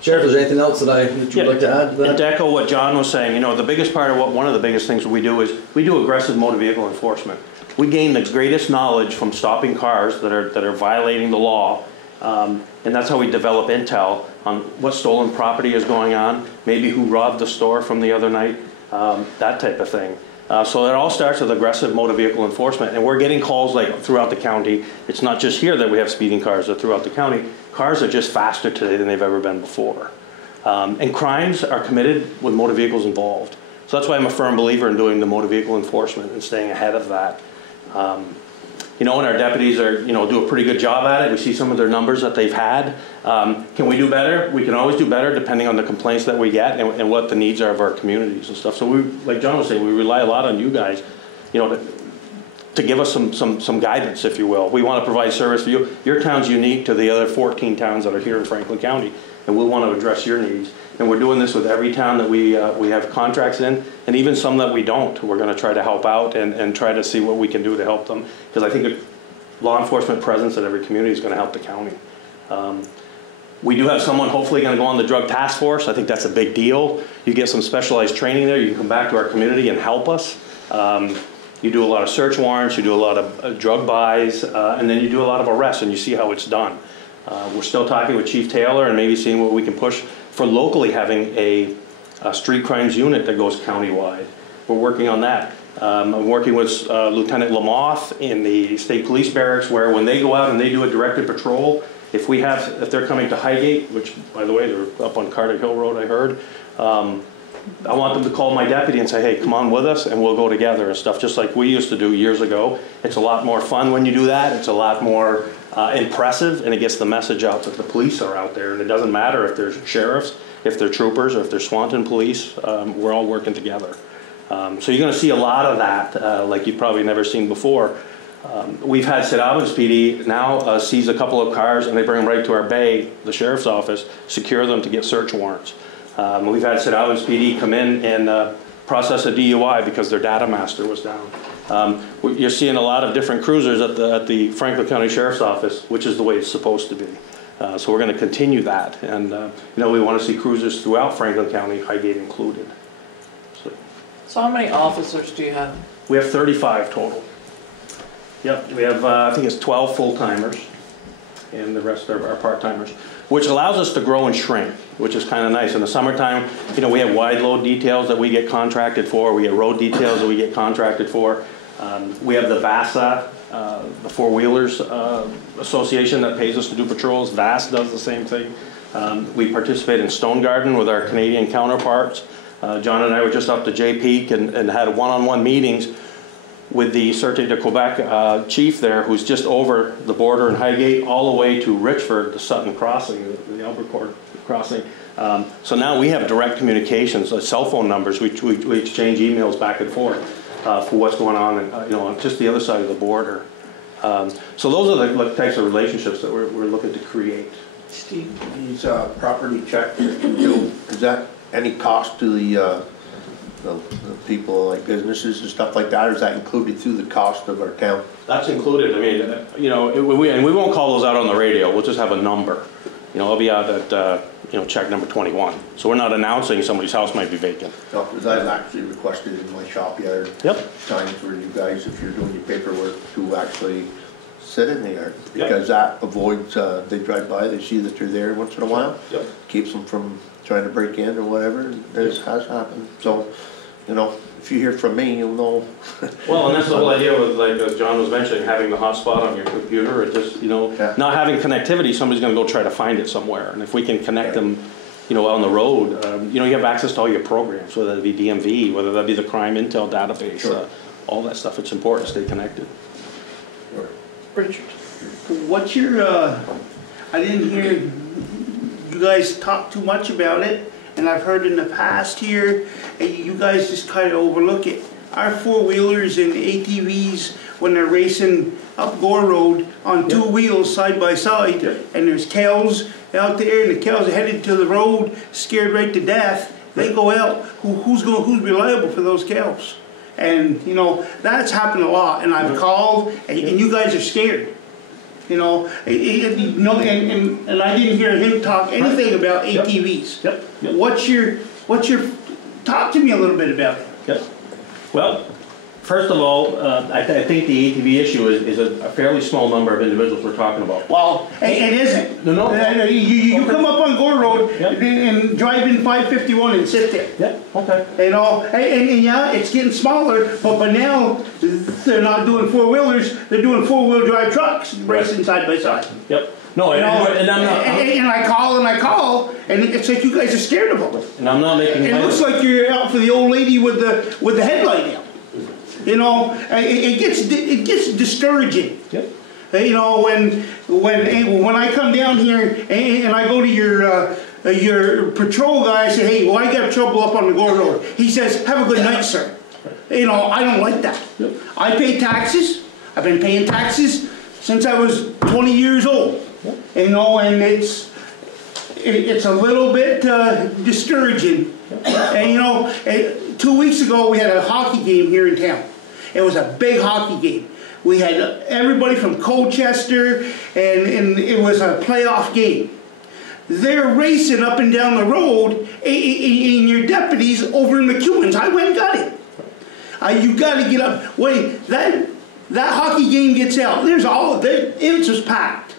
Sheriff, is there anything else that you'd like to add to that? And to echo what John was saying, the biggest part of one of the biggest things we do is we do aggressive motor vehicle enforcement. We gain the greatest knowledge from stopping cars that are violating the law, and that's how we develop intel on what stolen property is going on, maybe who robbed the store from the other night, that type of thing. So it all starts with aggressive motor vehicle enforcement, and we're getting calls like throughout the county. It's not just here that we have speeding cars, but throughout the county. Cars are just faster today than they've ever been before. And crimes are committed with motor vehicles involved. So that's why I'm a firm believer in doing the motor vehicle enforcement and staying ahead of that. You know, and our deputies are, you know, do a pretty good job at it. We see some of their numbers that they've had. Can we do better? We can always do better depending on the complaints that we get and what the needs are of our communities and stuff. So we, like John was saying, we rely a lot on you guys, you know, to give us some guidance, if you will. We want to provide service for you. Your town's unique to the other 14 towns that are here in Franklin County, and we want to address your needs. And we're doing this with every town that we have contracts in, and even some that we don't. We're going to try to help out and try to see what we can do to help them, because I think a law enforcement presence in every community is going to help the county. We do have someone hopefully going to go on the drug task force. I think that's a big deal. You get some specialized training there. You can come back to our community and help us. You do a lot of search warrants, you do a lot of drug buys, and then you do a lot of arrests, and you see how it's done. We're still talking with Chief Taylor and maybe seeing what we can push for locally having a street crimes unit that goes countywide. We're working on that. I'm working with Lieutenant Lamoth in the state police barracks, where when they go out and they do a directed patrol, if they're coming to Highgate, which by the way, they're up on Carter Hill Road, I heard, I want them to call my deputy and say, hey, come on with us and we'll go together and stuff, just like we used to do years ago. It's a lot more fun when you do that. It's a lot more impressive, and it gets the message out that the police are out there, and it doesn't matter if they're sheriffs, if they're troopers, or if they're Swanton police, we're all working together. So you're going to see a lot of that, like you've probably never seen before. We've had St. Albans PD now seize a couple of cars, and they bring them right to our bay, the sheriff's office, secure them to get search warrants. We've had St. Albans PD come in and process a DUI because their data master was down. You're seeing a lot of different cruisers at the Franklin County Sheriff's Office, which is the way it's supposed to be. So we're going to continue that, and you know, we want to see cruisers throughout Franklin County, Highgate included. So how many officers do you have? We have 35 total. Yep, we have I think it's 12 full-timers, and the rest are part-timers, which allows us to grow and shrink, which is kind of nice. In the summertime, you know, we have wide load details that we get contracted for. We get road details that we get contracted for. We have the VASA, the Four Wheelers Association, that pays us to do patrols. VAS does the same thing. We participate in Stone Garden with our Canadian counterparts. John and I were just up to Jay Peak and had one-on-one meetings with the Sûreté de Quebec chief there, who's just over the border in Highgate all the way to Richford, the Sutton crossing, the Albercourt crossing. So now we have direct communications, cell phone numbers. We exchange emails back and forth for what's going on, you know, on just the other side of the border. So those are the types of relationships that we're looking to create. Steve? These property checks that you do, is that any cost to the people, like businesses and stuff like that, or is that included through the cost of our town? That's included. I mean, you know, and we won't call those out on the radio. We'll just have a number. You know, I'll be out at you know, check number 21. So we're not announcing somebody's house might be vacant. No, because I've actually requested in my shop yard times for you guys, if you're doing your paperwork, to actually sit in the yard, because that avoids they drive by, they see that you're there once in a while, keeps them from trying to break in or whatever. This has happened. So, you know, if you hear from me, you'll know. Well, and that's the whole idea with, like as John was mentioning, having the hotspot on your computer. It just, you know, not having connectivity, somebody's going to go try to find it somewhere. And if we can connect them, you know, on the road, you know, you have access to all your programs, whether that be DMV, whether that be the crime intel database, all that stuff. It's important to stay connected. Richard? What's your, I didn't hear you guys talk too much about it, and I've heard in the past here, you guys just kind of overlook it. Our four-wheelers and ATVs, when they're racing up Gore Road on two wheels side by side, and there's cows out there, and the cows are headed to the road, scared right to death, they go out. Who's reliable for those cows? And, you know, that's happened a lot, and I've called, and you guys are scared. You know, and I didn't hear him talk anything about ATVs. What's your, talk to me a little bit about it. Well, first of all, I think the ATV issue is a fairly small number of individuals we're talking about. Well, it isn't. No. You come up on Gore Road and drive in 551 and sit there. You know, and yeah, it's getting smaller, but now they're not doing four-wheelers, they're doing four-wheel drive trucks racing side by side. No, and I'm not. And I call, and it's like you guys are scared of them. And I'm not making. It looks like you're out for the old lady with the headlight out. You know, it gets discouraging. Yep. You know, when I come down here and I go to your patrol guy, I say, hey, well, I got trouble up on the Gore Road. He says, have a good night, sir. You know, I don't like that. Yep. I pay taxes. I've been paying taxes since I was 20 years old. Yep. You know, and it's a little bit discouraging. Yep. And you know, 2 weeks ago we had a hockey game here in town. It was a big hockey game. We had everybody from Colchester, and it was a playoff game. They're racing up and down the road, and your deputies over in McEwen's. I went and got it. You got to get up. Wait, that hockey game gets out. It was packed.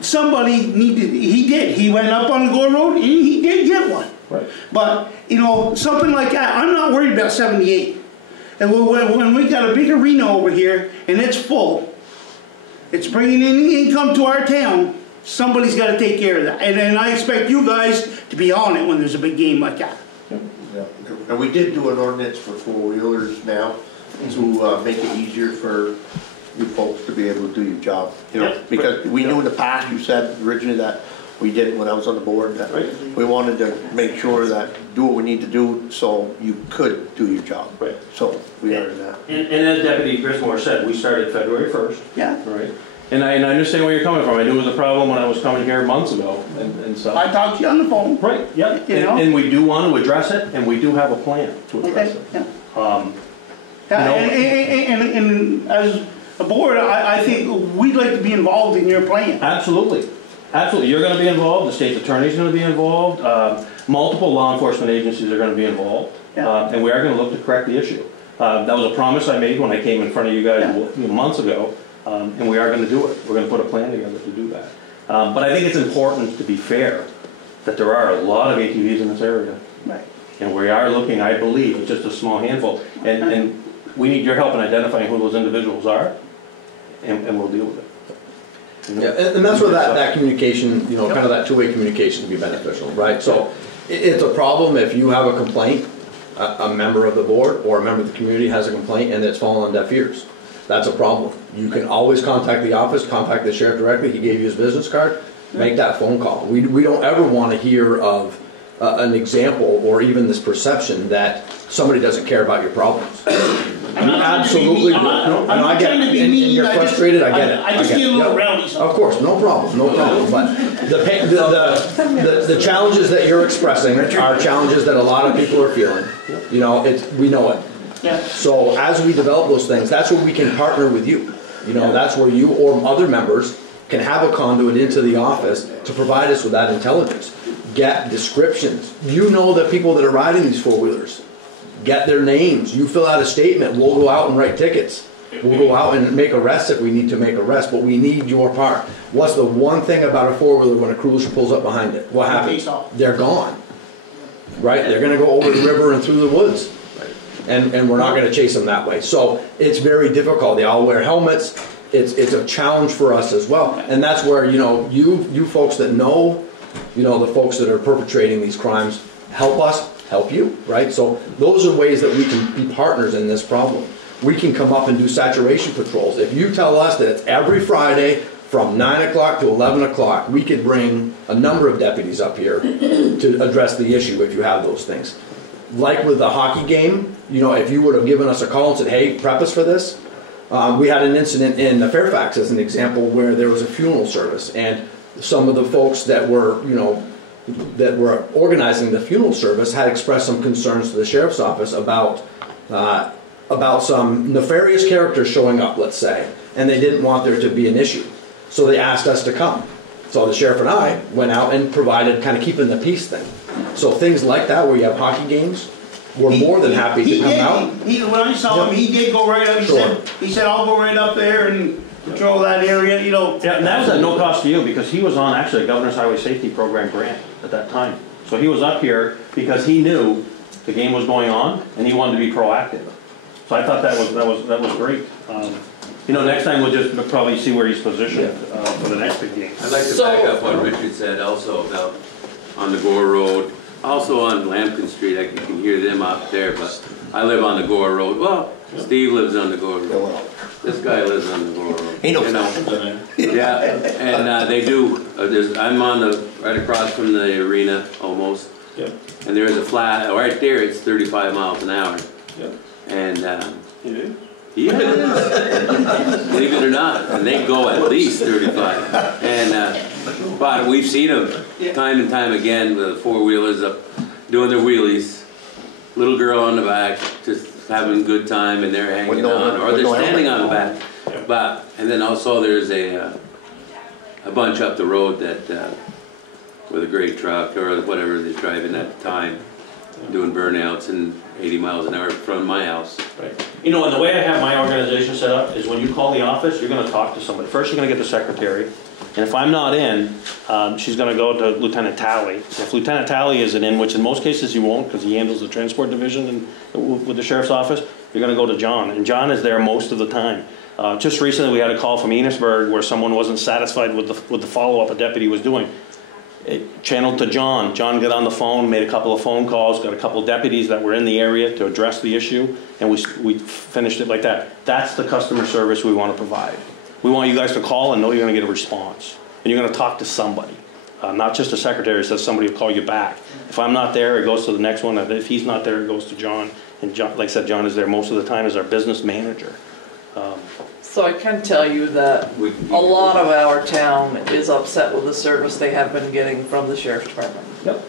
Somebody needed. He did. He went up on the Gore Road, and he did get one. Right. But you know, something like that. I'm not worried about 78. And when we got a big arena over here and it's full, it's bringing in income to our town, somebody's got to take care of that. And I expect you guys to be on it when there's a big game like that. Yeah. And we did do an ordinance for four-wheelers now to make it easier for you folks to be able to do your job. You know, because we knew in the past, you said originally that we did when I was on the board, that we wanted to make sure that do what we need to do so you could do your job. Right. So we are in that. And as Deputy Grismore said, we started February 1st. Yeah. Right. And I understand where you're coming from. I knew it was a problem when I was coming here months ago, and so. I talked to you on the phone. Right. Yeah. You know? And we do want to address it, and we do have a plan to address it. Yeah. You know, and as a board, I think we'd like to be involved in your plan. Absolutely. Absolutely. You're going to be involved. The state's attorney's going to be involved. Multiple law enforcement agencies are going to be involved. Yeah. And we are going to look to correct the issue. That was a promise I made when I came in front of you guys months ago. And we are going to do it. We're going to put a plan together to do that. But I think it's important to be fair that there are a lot of ATVs in this area. Right. And we are looking, I believe, at just a small handful. And we need your help in identifying who those individuals are, and we'll deal with it. You know? Yeah, and that's where that communication, you know, kind of that two-way communication can be beneficial, right? So it's a problem if you have a complaint, a member of the board or a member of the community has a complaint and it's fallen on deaf ears. That's a problem. You can always contact the office, contact the sheriff directly. He gave you his business card. Make that phone call. We don't ever want to hear of an example or even this perception that somebody doesn't care about your problems. Absolutely. I get it. And you're frustrated. I get it. I just get a little rowdy. Of course, no problem, no problem. But the challenges that you're expressing are challenges that a lot of people are feeling. You know, we know it. Yeah. So as we develop those things, that's where we can partner with you. You know, that's where you or other members can have a conduit into the office to provide us with that intelligence. Get descriptions. You know the people that are riding these four-wheelers. Get their names. You fill out a statement. We'll go out and write tickets. We'll go out and make arrests if we need to make arrests, but we need your part. What's the one thing about a four-wheeler when a cruiser pulls up behind it? What happens? They're gone. Right? They're going to go over the river and through the woods. And we're not going to chase them that way. So it's very difficult. They all wear helmets. It's a challenge for us as well. And that's where, you know, you folks that know, you know, the folks that are perpetrating these crimes, help us, help you, right? So those are ways that we can be partners in this problem. We can come up and do saturation patrols. If you tell us that it's every Friday from 9 o'clock to 11 o'clock, we could bring a number of deputies up here to address the issue if you have those things. Like with the hockey game, you know, if you would have given us a call and said, hey, prep us for this. We had an incident in Fairfax as an example where there was a funeral service, and some of the folks that were, you know, that were organizing the funeral service had expressed some concerns to the sheriff's office about some nefarious characters showing up, let's say, and they didn't want there to be an issue. So they asked us to come. So the sheriff and I went out and provided kind of keeping the peace thing. So things like that where you have hockey games, we're more than happy to come out. When I saw him, he did go right up. He said, I'll go right up there and patrol that area, you know. Yeah, and that was at no cost to you because he was on actually a Governor's Highway Safety Program grant at that time. So he was up here because he knew the game was going on and he wanted to be proactive. So I thought that was great. next time we'll just probably see where he's positioned for the next big game. I'd like to back up what Richard said also about on the Gore Road, also on Lambkin Street. I can hear them up there, but I live on the Gore Road. Well, Steve lives on the Gore Road. This guy lives on the Gore Road. He knows. Yeah, and they do. I'm on right across from the arena almost. Yep. And there's a flat right there. It's 35 miles an hour. Yep. And You do? yeah, believe it or not, and they go at least 35. And but we've seen them time and time again with the four-wheelers up doing their wheelies. Little girl on the back, just having a good time, and they're hanging on, or they're standing on the back. But and then also there's a bunch up the road that with a great truck or whatever they're driving at the time, doing burnouts and 80 miles an hour from my house. Right. You know, and the way I have my organization set up is when you call the office, you're going to talk to somebody. First, you're going to get the secretary. And if I'm not in, she's going to go to Lieutenant Talley. If Lieutenant Talley isn't in, which in most cases he won't because he handles the transport division and, with the sheriff's office, you're going to go to John. And John is there most of the time. Just recently we had a call from Enosburg where someone wasn't satisfied with the follow-up a deputy was doing. It channeled to John. John got on the phone, made a couple of phone calls, got a couple of deputies that were in the area to address the issue, and we finished it like that. That's the customer service we want to provide. We want you guys to call and know you're going to get a response. And you're going to talk to somebody. Not just a secretary that says somebody will call you back. If I'm not there, it goes to the next one. If he's not there, it goes to John. And John, like I said, John is there most of the time as our business manager. So I can tell you that a lot of our town is upset with the service they have been getting from the sheriff's department. Yep.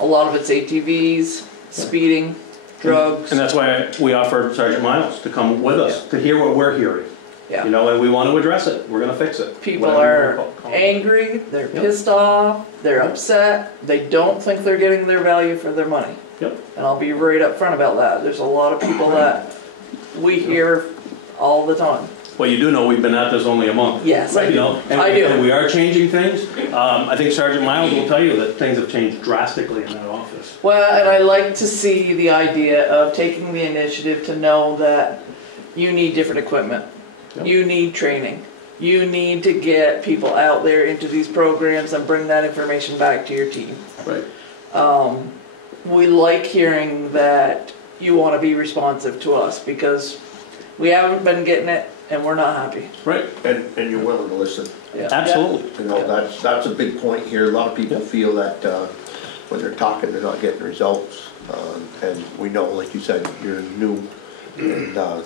A lot of it's ATVs, speeding, drugs. And that's why we offered Sergeant Miles to come with us to hear what we're hearing. Yeah. You know, and we want to address it. We're going to fix it. People are angry, they're pissed off, they're upset, they don't think they're getting their value for their money. Yep. And I'll be right up front about that. There's a lot of people that we hear all the time. Well, you do know we've been at this only a month. Yes, I do. You know, and I do. And we are changing things. I think Sergeant Miles will tell you that things have changed drastically in that office. Well, and I like to see the idea of taking the initiative to know that you need different equipment. Yep. You need training. You need to get people out there into these programs and bring that information back to your team. Right. We like hearing that you want to be responsive to us because we haven't been getting it and we're not happy. Right. And you're willing to listen. Yeah. Absolutely. You know, that's a big point here. A lot of people feel that when they're talking, they're not getting results. And we know, like you said, you're new, and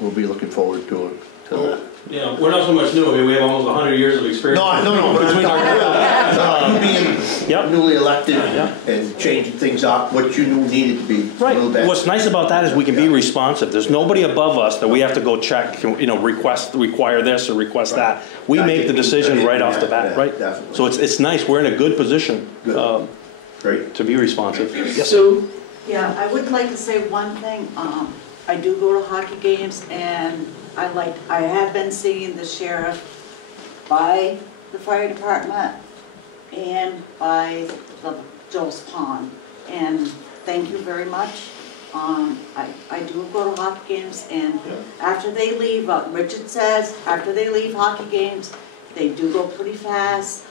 we'll be looking forward to that. Yeah, we're not so much new. I mean, we have almost 100 years of experience. No. Between our You being newly elected and changing things up, what you knew needed to be a little bit. What's nice about that is we can be responsive. There's nobody above us that we have to go check, you know, require this or request that. We make the decision right off the bat, right? Definitely. So it's nice. We're in a good position Great. to be responsive. Yes. Sue? Yeah, I would like to say one thing. I do go to hockey games, and I have been seeing the sheriff by the fire department and by the Joe's Pond. And thank you very much. I do go to hockey games, and after they leave, Richard says, after they leave hockey games, they do go pretty fast.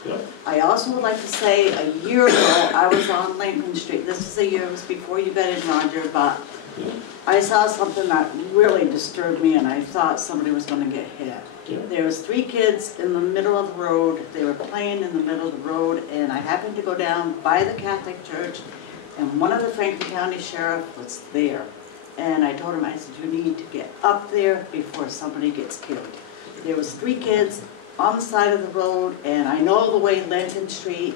I also would like to say, a year ago, I was on Lincoln Street. This is a year, it was before you got in, Roger, but I saw something that really disturbed me, and I thought somebody was going to get hit. There was 3 kids in the middle of the road. They were playing in the middle of the road, and I happened to go down by the Catholic church, and one of the Franklin County sheriff was there. And I told him, I said, you need to get up there before somebody gets killed. There was 3 kids on the side of the road, and I know the way Lincoln Street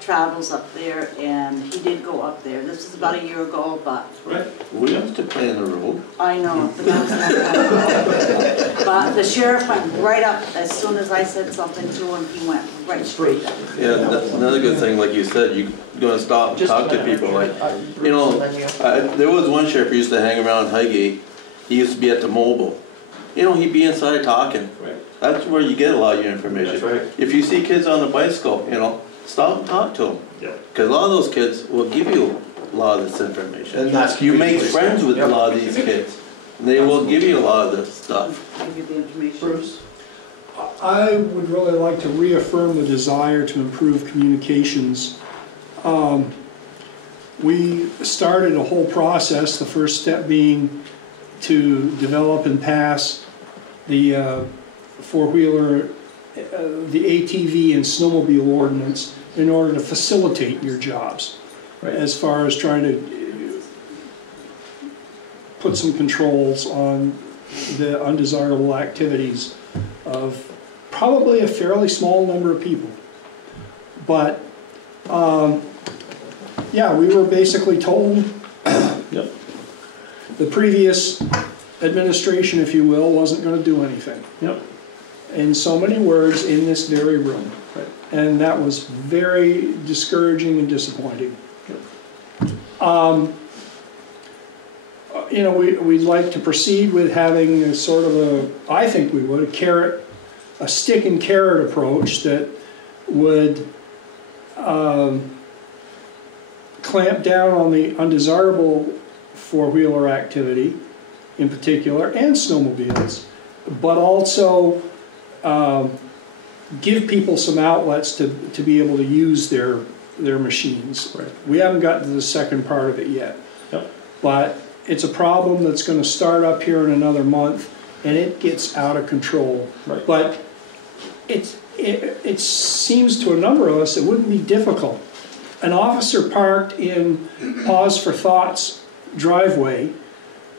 travels up there, and he did go up there. This was about a year ago, but... Right. We have to play in the road. I know, but that was not But the sheriff went right up as soon as I said something to him. He went right straight up. Yeah, that's another good thing, like you said, you're gonna stop and talk to people. Like, you know, there was one sheriff who used to hang around Highgate. He used to be at the mobile. You know, he'd be inside talking. Right. That's where you get a lot of your information. That's right. If you see kids on the bicycle, you know, stop and talk to them. Yeah. Because a lot of those kids will give you a lot of this information. And that's you make ridiculous. friends with a lot of these kids. They will give you a lot of this stuff. Give you the information. Bruce? I would really like to reaffirm the desire to improve communications. We started a whole process, the first step being to develop and pass the four-wheeler, the ATV and snowmobile ordinance in order to facilitate your jobs. Right. As far as trying to put some controls on the undesirable activities of probably a fairly small number of people. But yeah, we were basically told Yep. the previous administration, if you will, wasn't going to do anything. Yep. In so many words, in this very room. Right. And that was very discouraging and disappointing. You know, we'd like to proceed with having a sort of a, I think we would, a stick and carrot approach that would clamp down on the undesirable four-wheeler activity in particular, and snowmobiles, but also give people some outlets to be able to use their machines. Right. We haven't gotten to the second part of it yet. Yep. But it's a problem that's going to start up here in another month, and it gets out of control. Right. But it seems to a number of us it wouldn't be difficult. An officer parked in Pause for Thought's driveway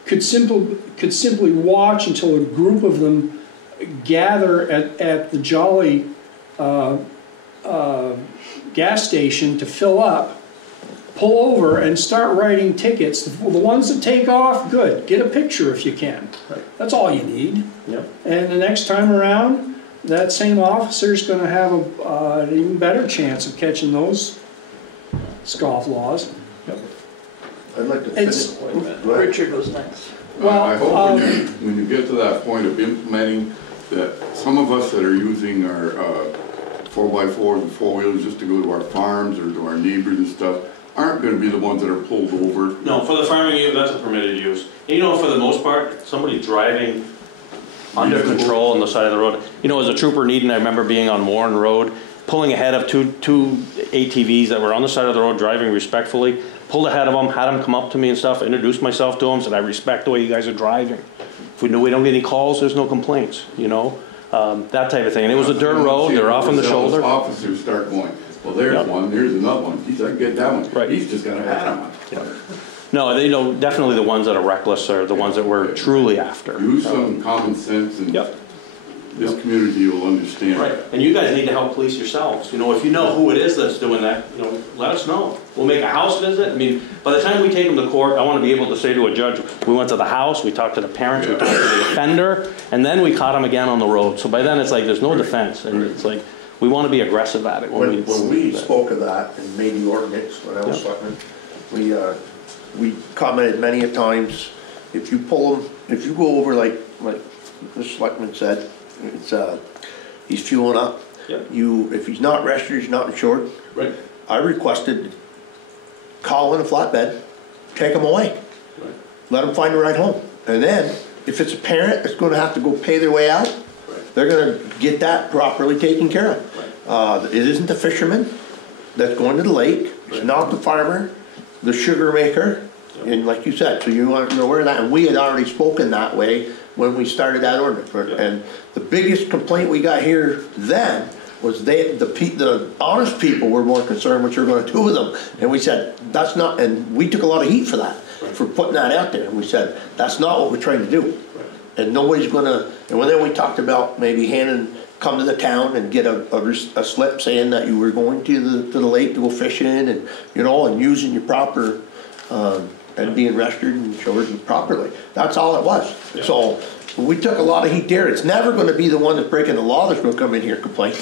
could simply watch until a group of them gather at the Jolly gas station to fill up, pull over and start writing tickets. The ones that take off, good. Get a picture if you can. Right. That's all you need. Yep. And the next time around, that same officer's going to have an even better chance of catching those scofflaws. Yep. I'd like to finish. Richard was next. Well, I hope when you get to that point of implementing that some of us that are using our 4x4s and four-wheelers just to go to our farms or to our neighbors and stuff aren't going to be the ones that are pulled over. No, for the farming use, that's a permitted use. And you know, for the most part, somebody driving under control on the side of the road. You know, as a trooper needing, I remember being on Warren Road, pulling ahead of two ATVs that were on the side of the road, driving respectfully, pulled ahead of them, had them come up to me and stuff, introduced myself to them, said, I respect the way you guys are driving. If we know we don't get any calls, there's no complaints, you know, that type of thing. And it was a dirt road, they're off on the shoulder. Officers start going, well, there's one, there's another one. Geez, I can get that one. Right. He's just going to have one. Yeah. No, they know definitely the ones that are reckless are the ones that we're truly after. Use some common sense and Yep. this community will understand. Right, and you guys need to help police yourselves. You know, if you know who it is that's doing that, you know, let us know. We'll make a house visit. I mean, by the time we take them to court, I want to be able to say to a judge, we went to the house, we talked to the parents, we talked to the offender, and then we caught them again on the road. So by then it's like there's no defense, and it's like we want to be aggressive at it. When we spoke of that and made the ordinance, when I was selectman, we commented many a times, if you pull them, if you go over like the selectman said, it's he's fueling up. Yep. If he's not registered, he's not insured. Right. I requested call in a flatbed, take him away, Right. let him find a ride home, and then if it's a parent that's going to have to go pay their way out, Right. they're going to get that properly taken care of. Right. It isn't the fisherman that's going to the lake. It's Right. not the farmer, the sugar maker, and like you said, so you aren't aware of that. And we had already spoken that way when we started that ordinance. Yeah. And the biggest complaint we got here then was the honest people were more concerned what you're going to do with them. And we said, that's not, and we took a lot of heat for that, for putting that out there. And we said, that's not what we're trying to do. And nobody's going to, and then we talked about maybe come to the town and get a slip saying that you were going to the lake to go fishing and, you know, and using your proper, and being registered and insured properly. That's all it was. Yeah. So we took a lot of heat there. It's never going to be the one that's breaking the law that's going to come in here and complain.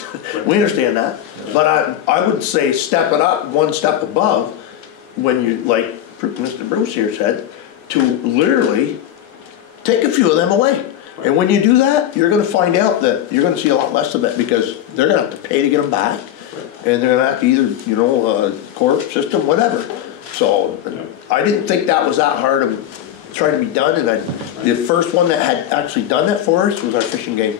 We understand that. Yeah. But I would say step it up one step above when you, like Mr. Bruce here said, to literally take a few of them away. Right. And when you do that, you're going to find out that you're going to see a lot less of it because they're going to have to pay to get them back. Right. And they're going to have to either, you know, court system, whatever. So I didn't think that was that hard of try to be done, and the first one that had actually done that for us was our fishing game.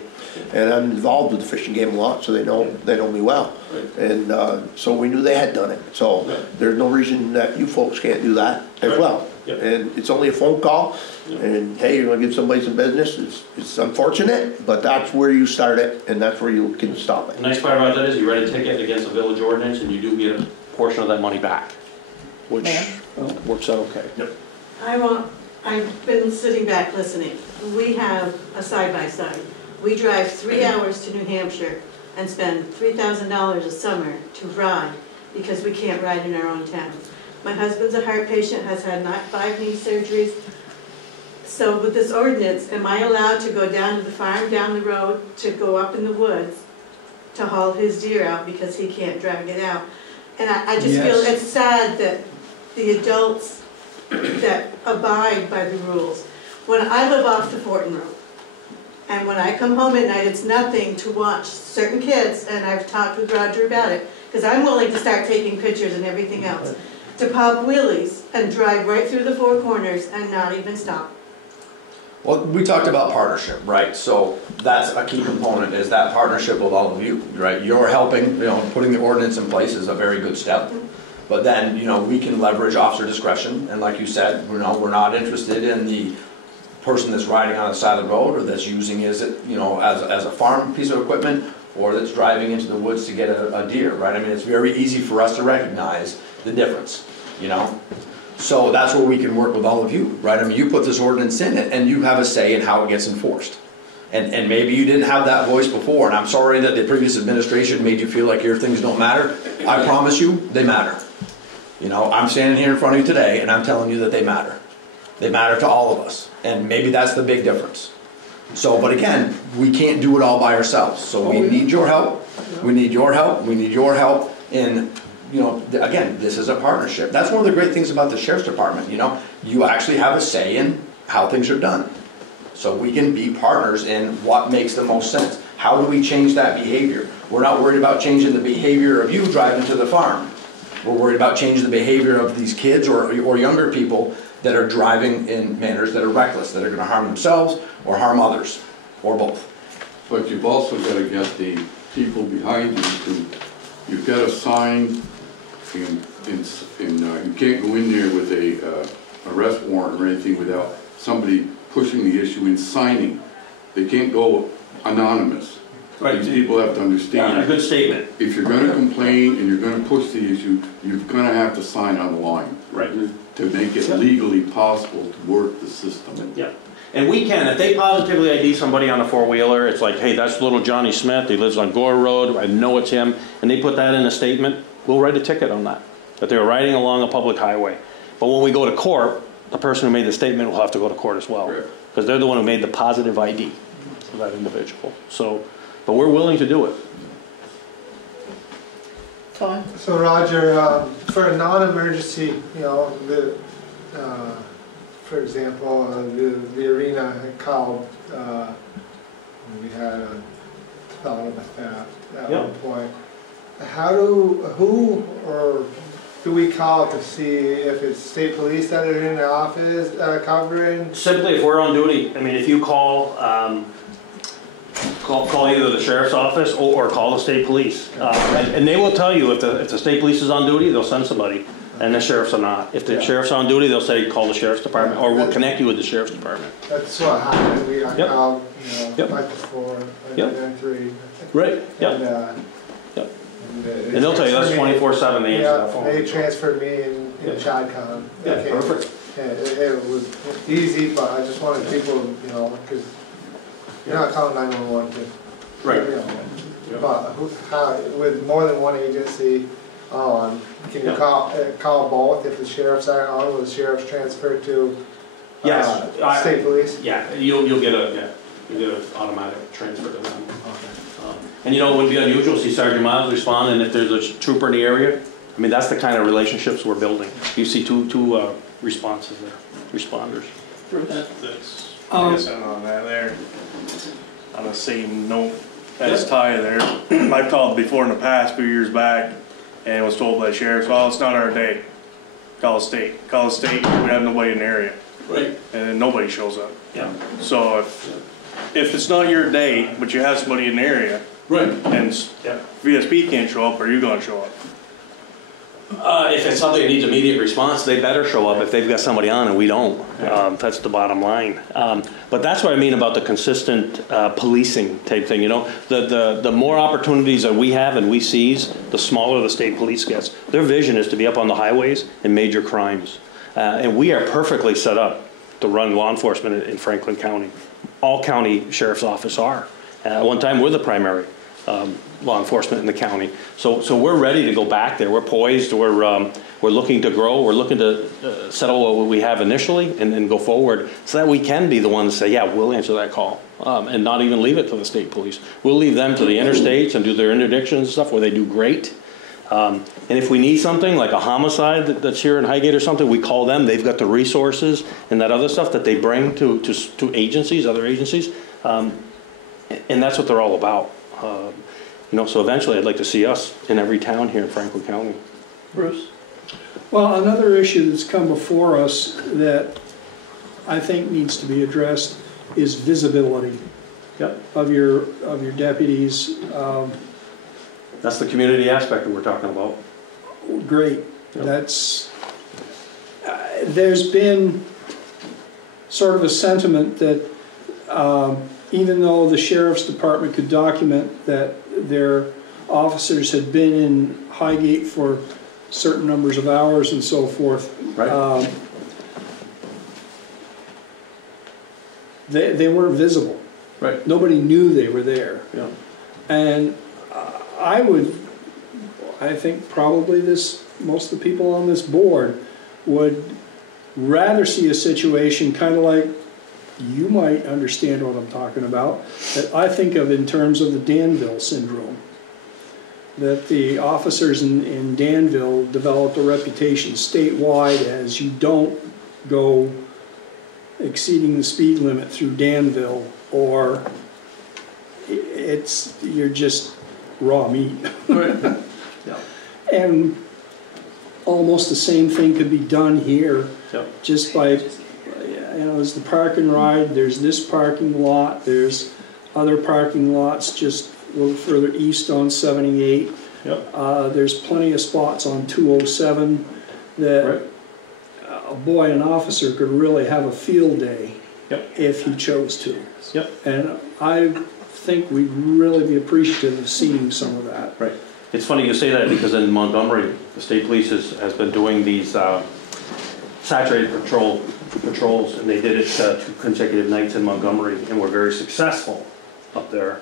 And I'm involved with the fishing game a lot, so they know me well. And so we knew they had done it. So there's no reason that you folks can't do that as well. And it's only a phone call, and hey, you're gonna give somebody some business. It's unfortunate, but that's where you start it, and that's where you can stop it. The nice part about that is you write a ticket against a village ordinance, and you do get a portion of that money back, which works out okay. I've been sitting back listening. We have a side-by-side. We drive 3 hours to New Hampshire and spend $3,000 a summer to ride because we can't ride in our own town. My husband's a heart patient, has had 5 knee surgeries. So with this ordinance, am I allowed to go down to the farm down the road, to go up in the woods, to haul his deer out because he can't drag it out? And I just feel it's sad that the adults that abide by the rules. When I live off the Fortin Road, and when I come home at night, it's nothing to watch certain kids, and I've talked with Roger about it, because I'm willing to start taking pictures and everything else, to pop wheelies and drive right through the 4 corners and not even stop. Well, we talked about partnership, right? So that's a key component, is that partnership with all of you, right? You're helping, putting the ordinance in place is a very good step. But then, we can leverage officer discretion, and like you said, we're not interested in the person that's riding on the side of the road, or that's using it, as a farm piece of equipment, or that's driving into the woods to get a deer, right? I mean, it's very easy for us to recognize the difference, So that's where we can work with all of you, right? I mean, you put this ordinance in it, and you have a say in how it gets enforced. And maybe you didn't have that voice before, and I'm sorry that the previous administration made you feel like your things don't matter. I promise you, they matter. I'm standing here in front of you today, and I'm telling you that they matter. They matter to all of us, and maybe that's the big difference. So, but again, we can't do it all by ourselves. So we need your help. We need your help. We need your help in, again, this is a partnership. That's one of the great things about the Sheriff's Department. You actually have a say in how things are done. So we can be partners in what makes the most sense. How do we change that behavior? We're not worried about changing the behavior of you driving to the farm. We're worried about changing the behavior of these kids or younger people that are driving in manners that are reckless, that are going to harm themselves or harm others, or both. But you've also got to get the people behind you you've got a sign, and you can't go in there with a arrest warrant or anything without somebody pushing the issue and signing. They can't go anonymous. Right. These people have to understand. A good statement. If you're going to complain and you're going to push the issue, you're going to have to sign on the line. Right. To make it legally possible to work the system. Yeah. And we can, if they positively ID somebody on a 4-wheeler, it's like, hey, that's little Johnny Smith, he lives on Gore Road, I know it's him, and they put that in a statement, we'll write a ticket on that they were riding along a public highway. But when we go to court, the person who made the statement will have to go to court as well, because they're the one who made the positive ID for that individual. So, but we're willing to do it. Fine. So Roger, for a non-emergency, for example, the arena had called, we had a thought of a theft at one point. Who do we call to see if it's state police that are in the office covering? Simply, if we're on duty, I mean, if you call either the sheriff's office or call the state police, and they will tell you if the state police is on duty, they'll send somebody, and the sheriffs are not. If the sheriff's on duty, they'll say call the sheriff's department, or we'll connect you with the sheriff's department. That's what happened. I called, right before, and then 3. Right. Yep. And they'll tell you that's 24/7. They answer that phone. They transferred me in Chadcon. Perfect. It was easy, but I just wanted people, because you're not calling 911 to, right. But with more than one agency on, can you call both if the sheriffs aren't on? Will the sheriffs transfer to state police? Yeah, you'll get an automatic transfer to them. And it wouldn't be unusual to see Sergeant Miles respond, and if there's a trooper in the area, I mean, that's the kind of relationships we're building. You see two responses there, responders. That's on that there. On the same note as Ty there, I've called before in the past, a few years back, and was told by the sheriff, well, it's not our day. Call the state. Call the state, we have nobody in the area. and then nobody shows up. Yeah. So if it's not your day, but you have somebody in the area, and VSP can't show up, are you gonna show up? If it's something that needs immediate response, they better show up if they've got somebody on and we don't. That's the bottom line. But that's what I mean about the consistent policing type thing, you know? The more opportunities that we have and we seize, the smaller the state police gets. Their vision is to be up on the highways and major crimes. And we are perfectly set up to run law enforcement in Franklin County. All county sheriff's offices are. At one time, we're the primary law enforcement in the county. So we're ready to go back there. We're poised. We're looking to grow. We're looking to settle what we have initially and go forward so that we can be the ones to say, yeah, we'll answer that call and not even leave it to the state police. We'll leave them to the interstates and do their interdictions and stuff where they do great. And if we need something like a homicide that's here in Highgate or something, we call them. They've got the resources and that other stuff that they bring to agencies, other agencies. And that's what they're all about. You know, so eventually I'd like to see us in every town here in Franklin County. Bruce? Well, another issue that's come before us that I think needs to be addressed is visibility of your deputies. That's the community aspect that we're talking about. Great. That's there's been sort of a sentiment that even though the sheriff's department could document that their officers had been in Highgate for certain numbers of hours and so forth, they weren't visible. Right. Nobody knew they were there. Yeah. And I think probably most of the people on this board would rather see a situation kind of like you might understand what I'm talking about, that I think of in terms of the Danville syndrome. That the officers in Danville developed a reputation statewide as you don't go exceeding the speed limit through Danville, or you're just raw meat. And almost the same thing could be done here, just by, you know, there's the park and ride, there's this parking lot, there's other parking lots just a little further east on 78. There's plenty of spots on 207 that, boy, an officer could really have a field day if he chose to. And I think we'd really be appreciative of seeing some of that. Right. It's funny you say that because in Montgomery, the state police has been doing these saturated patrols, and they did it 2 consecutive nights in Montgomery, and were very successful up there.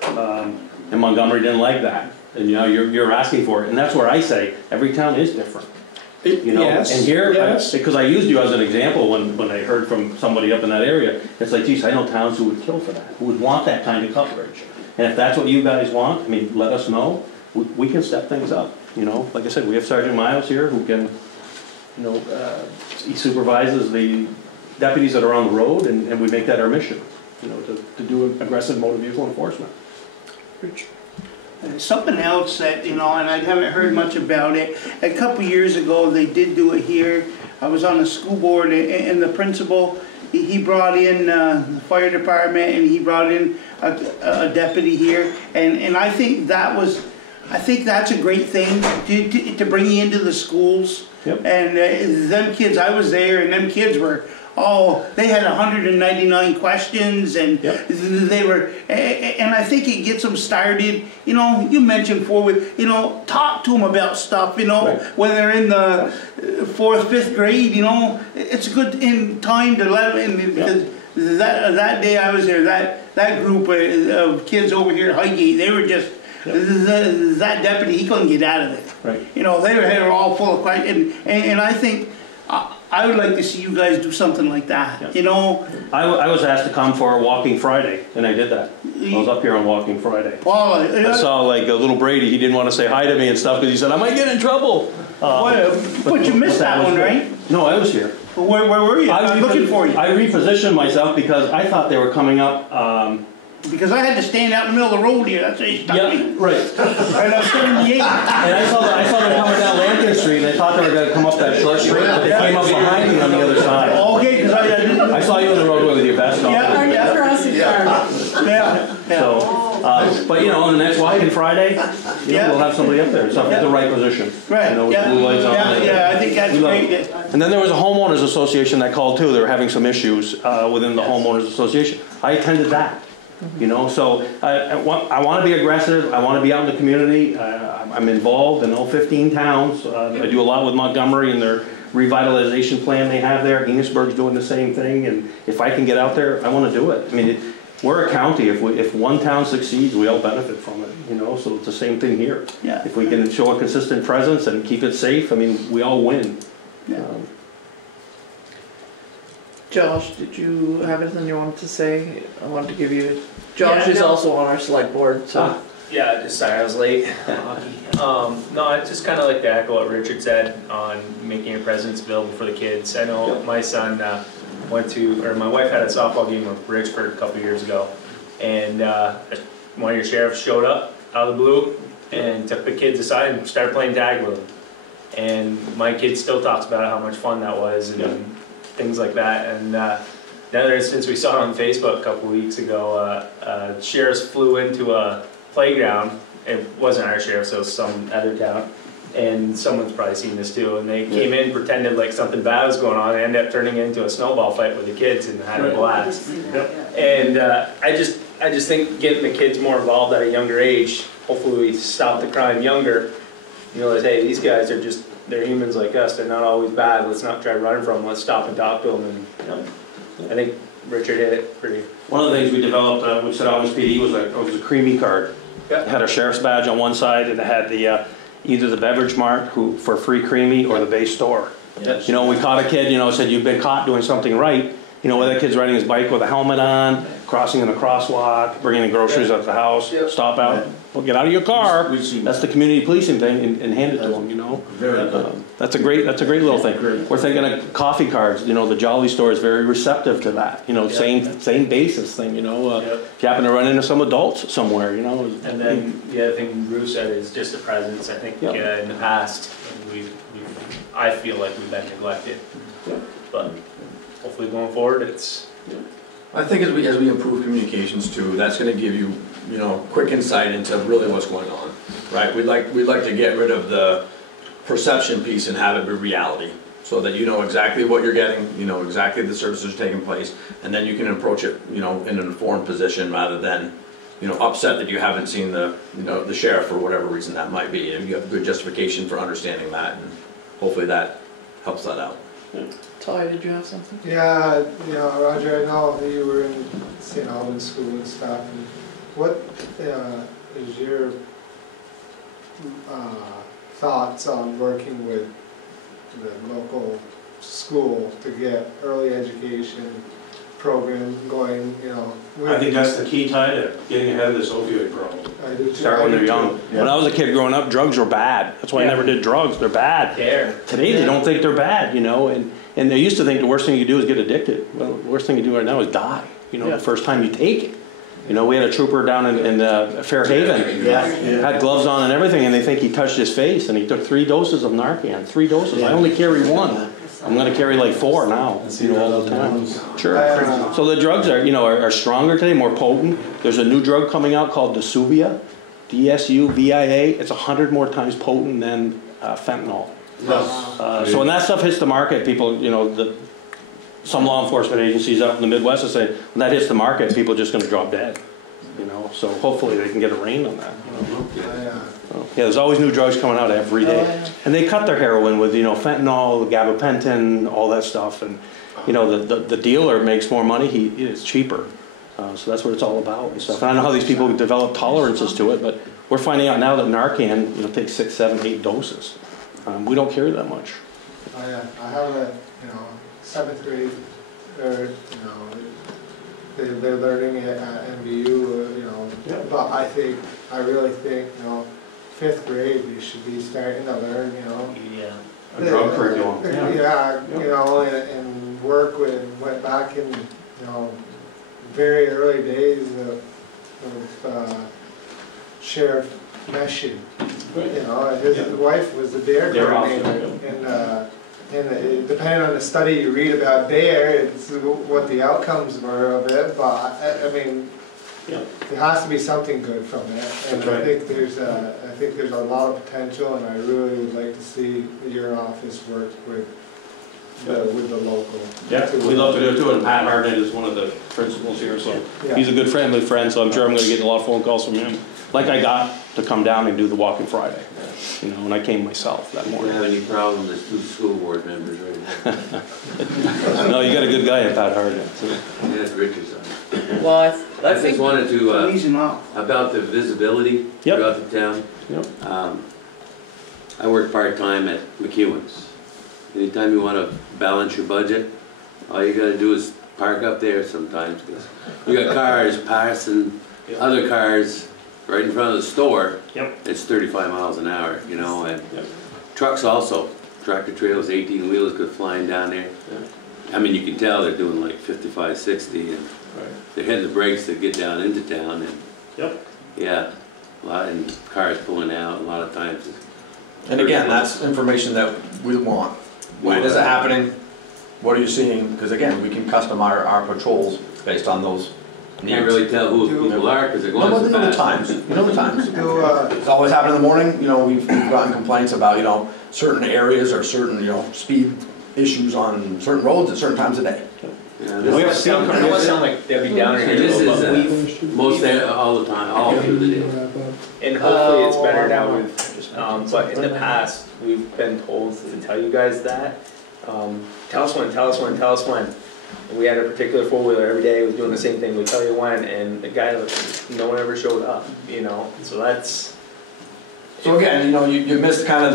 And Montgomery didn't like that, and you know you're asking for it, and that's where I say every town is different. You know, and here, because I used you as an example when I heard from somebody up in that area, it's like, geez, I know towns who would kill for that, who would want that kind of coverage. And if that's what you guys want, I mean, let us know. We can step things up. You know, like I said, we have Sergeant Miles here who can, you know, he supervises the deputies that are on the road, and we make that our mission, you know, to do aggressive motor vehicle enforcement. Rich. Something else that, you know, and I haven't heard much about it. A couple years ago, they did do it here. I was on the school board, and the principal, he brought in the fire department, and he brought in a deputy here. And I think that's a great thing to bring you into the schools. And them kids, I was there, and them kids were, they had 199 questions, and they were, and I think it gets them started. You know, you mentioned you know, talk to them about stuff, you know, when they're in the 4th, 5th grade, you know, it's a good time to let them in, because that day I was there, that group of kids over here at Highgate, they were just, that deputy, he couldn't get out of it. You know, they were all full of questions, and I think, I would like to see you guys do something like that, you know? I was asked to come for a Walking Friday, and I did that. I was up here on Walking Friday. I saw like a little Brady, he didn't want to say hi to me and stuff because he said, I might get in trouble. But you missed that one, right? No, I was here. Where were you? I was looking for you. I repositioned myself because I thought they were coming up. Because I had to stand out in the middle of the road here, that's why you stuck me. Right. Right, I was 78. And I saw them coming down Lankin Street, and I thought they were going to come up that short street, but they came up behind me on the other side. Okay, because I But, you know, on the next walk-in Friday, you know, we'll have somebody up there, something at the right position. Right, You know, with yeah, blue lights on. yeah, I think that's We love great. it. And then there was a homeowners association that called too. They were having some issues within the homeowners association. I attended that. You know, so I want to be aggressive. I want to be out in the community. I'm involved in all 15 towns. I do a lot with Montgomery and their revitalization plan they have there. Enosburg's doing the same thing. And if I can get out there, I want to do it. I mean, we're a county. If one town succeeds, we all benefit from it. You know, so it's the same thing here. Yeah. If we can show a consistent presence and keep it safe, I mean, we all win. Yeah. Josh, did you have anything you wanted to say? I wanted to give you, Josh is no. also on our select board, so. Yeah, just sorry I was late. No, I just kind of like to echo what Richard said on making your presence available for the kids. I know my son my wife had a softball game with Richford a couple years ago, and one of your sheriffs showed up out of the blue and took the kids aside and started playing tag with them. And my kid still talks about how much fun that was and things like that. And another instance, we saw it on Facebook a couple weeks ago. Sheriffs flew into a playground. It wasn't our sheriff, so it was some other town. And someone's probably seen this too. And they came in, pretended like something bad was going on, and ended up turning it into a snowball fight with the kids and had a blast. And I just think getting the kids more involved at a younger age, hopefully we stop the crime younger. You know, that hey, these guys are just, they're humans like us. They're not always bad. Let's not try to run from them. Let's stop and talk to them. And you know, I think Richard hit it pretty. One of the things we developed with Always PD was a creamy card. It had a sheriff's badge on one side, and it had the either the beverage mart for free creamy or the base store. Yes. You know, we caught a kid. You know, said you've been caught doing something right. You know, whether that kid's riding his bike with a helmet on, crossing in a crosswalk, bringing the groceries at the house, stop out, well, get out of your car. That's the community policing thing, and hand it to them. You know, Very good. that's a great little thing. We're thinking of coffee cards. You know, the Jolly store is very receptive to that. You know, same basis thing. You know, if you happen to run into some adults somewhere, you know. And then the other thing Bruce said is just a presence. I think in the past I feel like we've been neglected, but hopefully going forward it's. I think as we improve communications too, that's going to give you, you know, quick insight into really what's going on, right? We'd like to get rid of the perception piece and have it be reality, so that you know exactly what you're getting, you know exactly the services are taking place, and then you can approach it, you know, in an informed position rather than, you know, upset that you haven't seen the sheriff for whatever reason that might be, and you have good justification for understanding that, and hopefully that helps that out. Ty, did you have something? Yeah, you know, Roger, I know you were in St. Albans School and stuff, and what is your thoughts on working with the local school to get early education program going, you know? I think that's the key, Ty, to getting ahead of this opioid problem. I do too. Start when they're young. Yeah. When I was a kid growing up, drugs were bad. That's why I never did drugs. They're bad. Today they don't think they're bad, you know, and they used to think the worst thing you do is get addicted. Well, the worst thing you do right now is die, you know, the first time you take it. You know, we had a trooper down in Fairhaven, had gloves on and everything, and they think he touched his face, and he took 3 doses of Narcan. 3 doses. I only carry 1. I'm going to carry like 4 now, you know, all the time. Sure. So the drugs are stronger today, more potent. There's a new drug coming out called Desuvia, D-S-U-V-I-A. It's 100 more times potent than fentanyl. So when that stuff hits the market, people, you know, some law enforcement agencies out in the Midwest will say, when that hits the market, people are just going to drop dead. You know, so hopefully they can get a rein on that. You know? Yeah, there's always new drugs coming out every day, and they cut their heroin with, you know, fentanyl, gabapentin, all that stuff, and you know the dealer makes more money. It's cheaper, so that's what it's all about and stuff. And I know how these people develop tolerances to it, but we're finding out now that Narcan, you know, takes 6, 7, 8 doses. We don't carry that much. I have a 7th grade, or they're learning at MVU, you know, but I really think, you know, 5th grade we should be starting to learn, you know. A drug curriculum. You know, and went back in, you know, very early days of Sheriff Meshin. You know, his wife was the dare coordinator, and depending on the study you read about dare, it's what the outcomes were of it. But I mean, There has to be something good from it, and I think there's a lot of potential, and I really would like to see your office work with the local. Yeah, we love to do it too, and Pat Harden is one of the principals here, so Yeah. he's a good family friend, so I'm sure I'm gonna get a lot of phone calls from him. Like I got to come down and do the walking Friday, you know, and I came myself that If you morning. have any problem, there's 2 school board members right there. No, you got a good guy at Pat Harden. So. Yeah, it's Richardson. Well, I I just think, wanted to, Easing off. about the visibility Yep. throughout the town. Yep. I work part-time at McEwen's. Anytime you want to balance your budget, all you gotta do is park up there sometimes, because you got cars passing other cars right in front of the store. Yep. It's 35 miles an hour, you know, and Yep. trucks also, tractor trailers, 18 wheelers go flying down there. I mean, you can tell they're doing like 55, 60, and they're hitting the brakes to get down into town, and yeah, a lot, and cars pulling out a lot of times. And again, that's information that we want. When is it happening? What are you seeing? Because again, we can custom our patrols based on those needs. Can't really tell who people are because they're going so know the fast. times. You know the times. It's always happened in the morning. You know, we've gotten complaints about, you know, certain areas or certain, you know, speed issues on certain roads at certain times of day. Yeah, I don't want to sound like Debbie Downer here, this but is most all the time, all through the day. and hopefully it's better now with, but in the past, we've been told to tell you guys that. Tell us when, tell us when, tell us when. And we had a particular four-wheeler every day, was doing the same thing, we tell you when, and the guy, no one ever showed up, you know, so that's. So again, you know, you missed kind of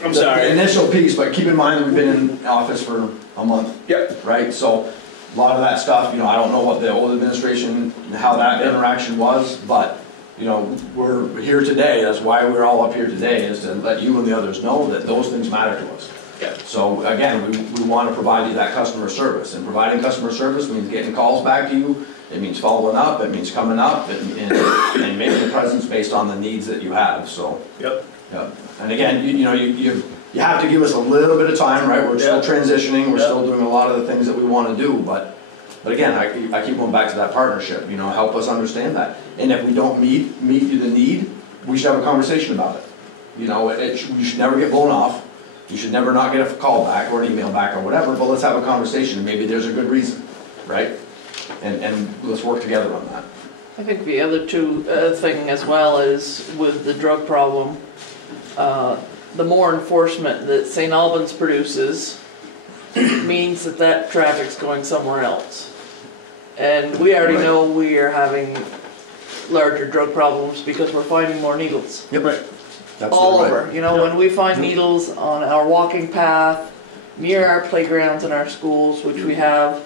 the initial piece, but keep in mind that we've been in office for a month. Yep. Right, so a lot of that stuff, you know, I don't know what the old administration, how that interaction was, but, you know, we're here today, that's why we're all up here today, is to let you and the others know that those things matter to us. Yeah. So again, we want to provide you that customer service, and providing customer service means getting calls back to you, it means following up, it means coming up, and making a presence based on the needs that you have, so. Yep. Yep. And again, you know, you have to give us a little bit of time, right? We're still transitioning, we're still doing a lot of the things that we want to do, but again, I keep going back to that partnership, you know, help us understand that. And if we don't meet the need, we should have a conversation about it. You know, you should never get blown off. You should never not get a call back or an email back or whatever, but let's have a conversation. Maybe there's a good reason, right? And let's work together on that. I think the other thing as well is with the drug problem, the more enforcement that St. Albans produces means that traffic's going somewhere else. And we already know we are having larger drug problems because we're finding more needles. Yep. Right. All over. You know, when we find needles on our walking path, near our playgrounds in our schools, which we have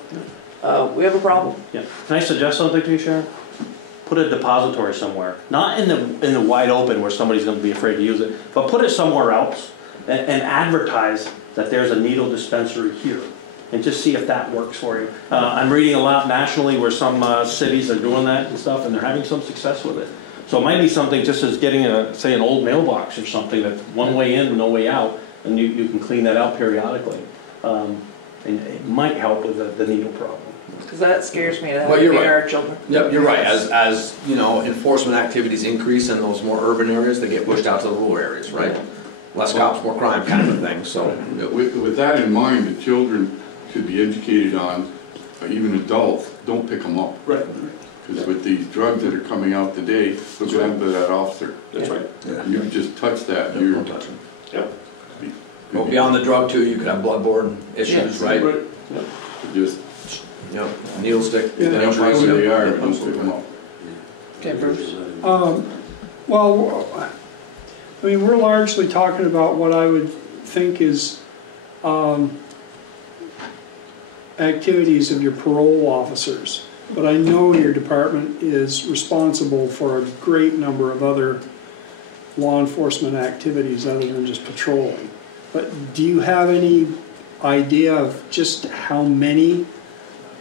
a problem. Yeah. Can I suggest something to you, Sharon? Put a depository somewhere, not in the wide open where somebody's going to be afraid to use it, but put it somewhere else and advertise that there's a needle dispensary here, and just see if that works for you. I'm reading a lot nationally where some cities are doing that and stuff, and they're having some success with it. So it might be something just as getting say an old mailbox or something that's one way in, no way out, and you can clean that out periodically. And it might help with the needle problem. Because that scares me to have Well, our children. Yep, you're right. As you know, enforcement activities increase in those more urban areas, they get pushed out to the rural areas, right? Less cops, more crime, kind of a thing. So, with that in mind, the children should be educated on, even adults, don't pick them up. Right. Because with these drugs that are coming out today, look what happened to that officer. That's right. Yeah. You just touch that, you're don't touch them. Yep. Well, beyond the drug too, you could have bloodborne issues, right? Yep. Just, Yep. Needle stick. they don't know where they are, don't pick them up. Okay, Bruce. Well, I mean, we're largely talking about what I would think is activities of your parole officers. But I know your department is responsible for a great number of other law enforcement activities other than just patrolling. But do you have any idea of just how many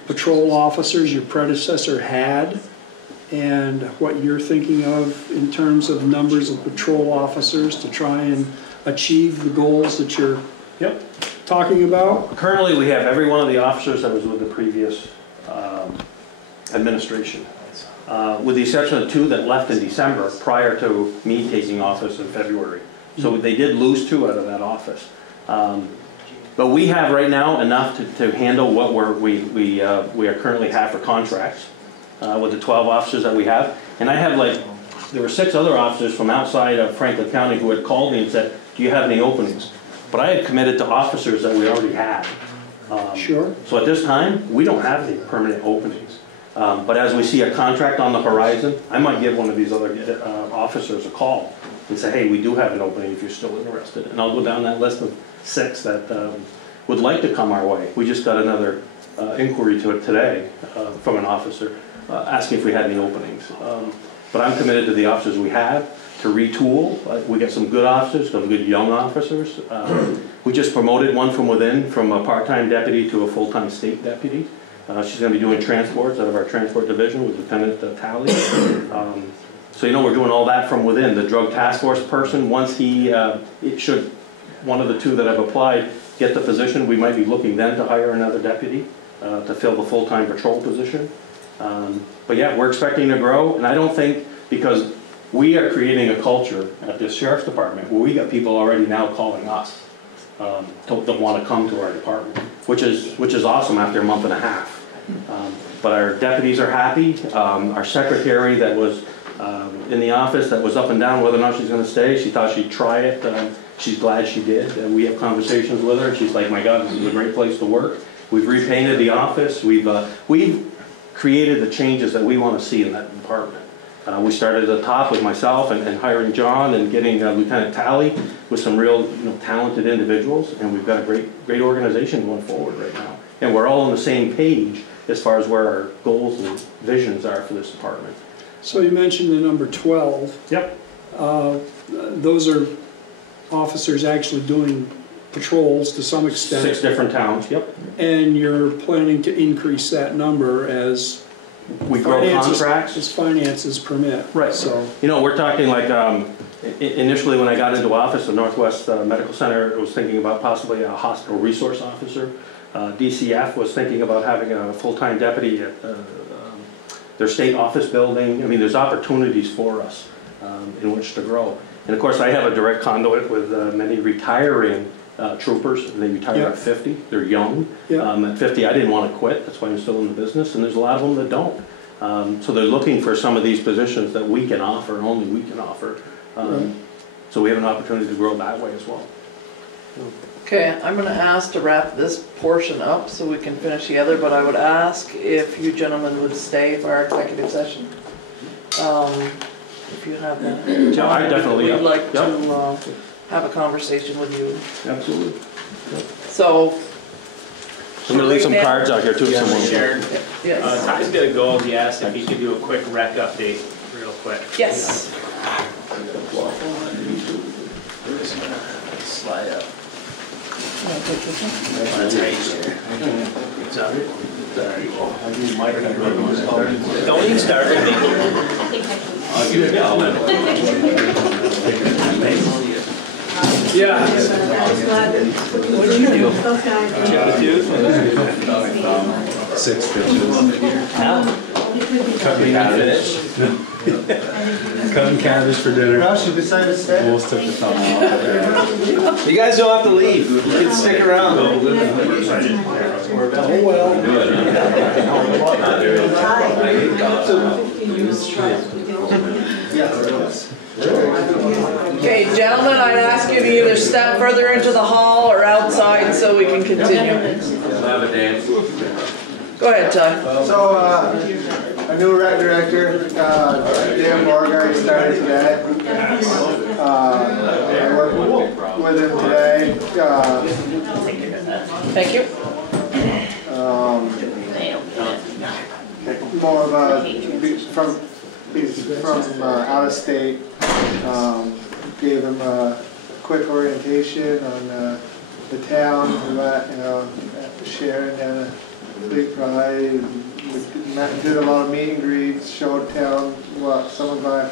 patrol officers your predecessor had and what you're thinking of in terms of numbers of patrol officers to try and achieve the goals that you're talking about? Currently, we have every one of the officers that was with the previous administration. with the exception of 2 that left in December prior to me taking office in February. So they did lose 2 out of that office. But we have right now enough to handle what we are currently have for contracts with the 12 officers that we have. And I have there were 6 other officers from outside of Franklin County who had called me and said, do you have any openings? But I had committed to officers that we already had. Sure. So at this time, we don't have any permanent openings. But as we see a contract on the horizon, I might give one of these other officers a call and say, hey, we do have an opening if you're still interested. And I'll go down that list of 6 that would like to come our way. We just got another inquiry to it today from an officer asking if we had any openings. But I'm committed to the officers we have, to retool. We got some good officers, some good young officers. We just promoted one from within, from a part-time deputy to a full-time state deputy. She's going to be doing transports out of our transport division with Lieutenant Talley. So we're doing all that from within. The drug task force person, once one of the 2 that have applied get the position, we might be looking then to hire another deputy to fill the full-time patrol position. But yeah, we're expecting to grow, and I don't think, because we are creating a culture at the sheriff's department where we got people already now calling us that want to come to our department, which is awesome after a month and a half. But our deputies are happy. Our secretary that was in the office that was up and down whether or not she's going to stay, she thought she'd try it. She's glad she did. We have conversations with her, and she's like, my God, this is a great place to work. We've repainted the office. We've created the changes that we want to see in that department. We started at the top with myself and hiring John and getting Lieutenant Talley with some real talented individuals, and we've got a great organization going forward right now. And we're all on the same page as far as where our goals and visions are for this department. So you mentioned the number 12. Yep. Those are officers actually doing patrols to some extent. 6 different towns, yep. And you're planning to increase that number as we grow contracts, as finances permit. Right. So we're talking like initially when I got into office, the Northwest Medical Center was thinking about possibly a hospital resource officer. DCF was thinking about having a full-time deputy at their state office building. I mean, there's opportunities for us in which to grow. And of course, I have a direct conduit with many retiring troopers. They retire at 50. They're young. At 50, I didn't want to quit. That's why I'm still in the business. And there's a lot of them that don't. So they're looking for some of these positions that we can offer, and only we can offer. So we have an opportunity to grow that way as well. Okay, I'm going to ask to wrap this portion up so we can finish the other, but I would ask if you gentlemen would stay for our executive session. If you have that. Yeah, I definitely would like to have a conversation with you. Absolutely. So I'm going to leave some cards out here too. Sharon, yes. Ty's got to go. He asked if he could do a quick rec update real quick. Yes. Slide up. Don't even start with me. I'll give it all in. yeah. What do you do? Two? 6 stitches. Cutting cabbage. Cutting cabbage for dinner. We'll stick the thumb off. You guys don't have to leave. You can stick around. Okay, gentlemen, I'd ask you to either step further into the hall or outside so we can continue. Have a dance. Go ahead, Ty. So, our new rec director, Dan Borgard, started today. I worked with him today. Thank you. More of a, he's from out of state. Gave him a quick orientation on the town. We met, Sharon and Fleet Pride. We did a lot of meet and greets, showed town what some of our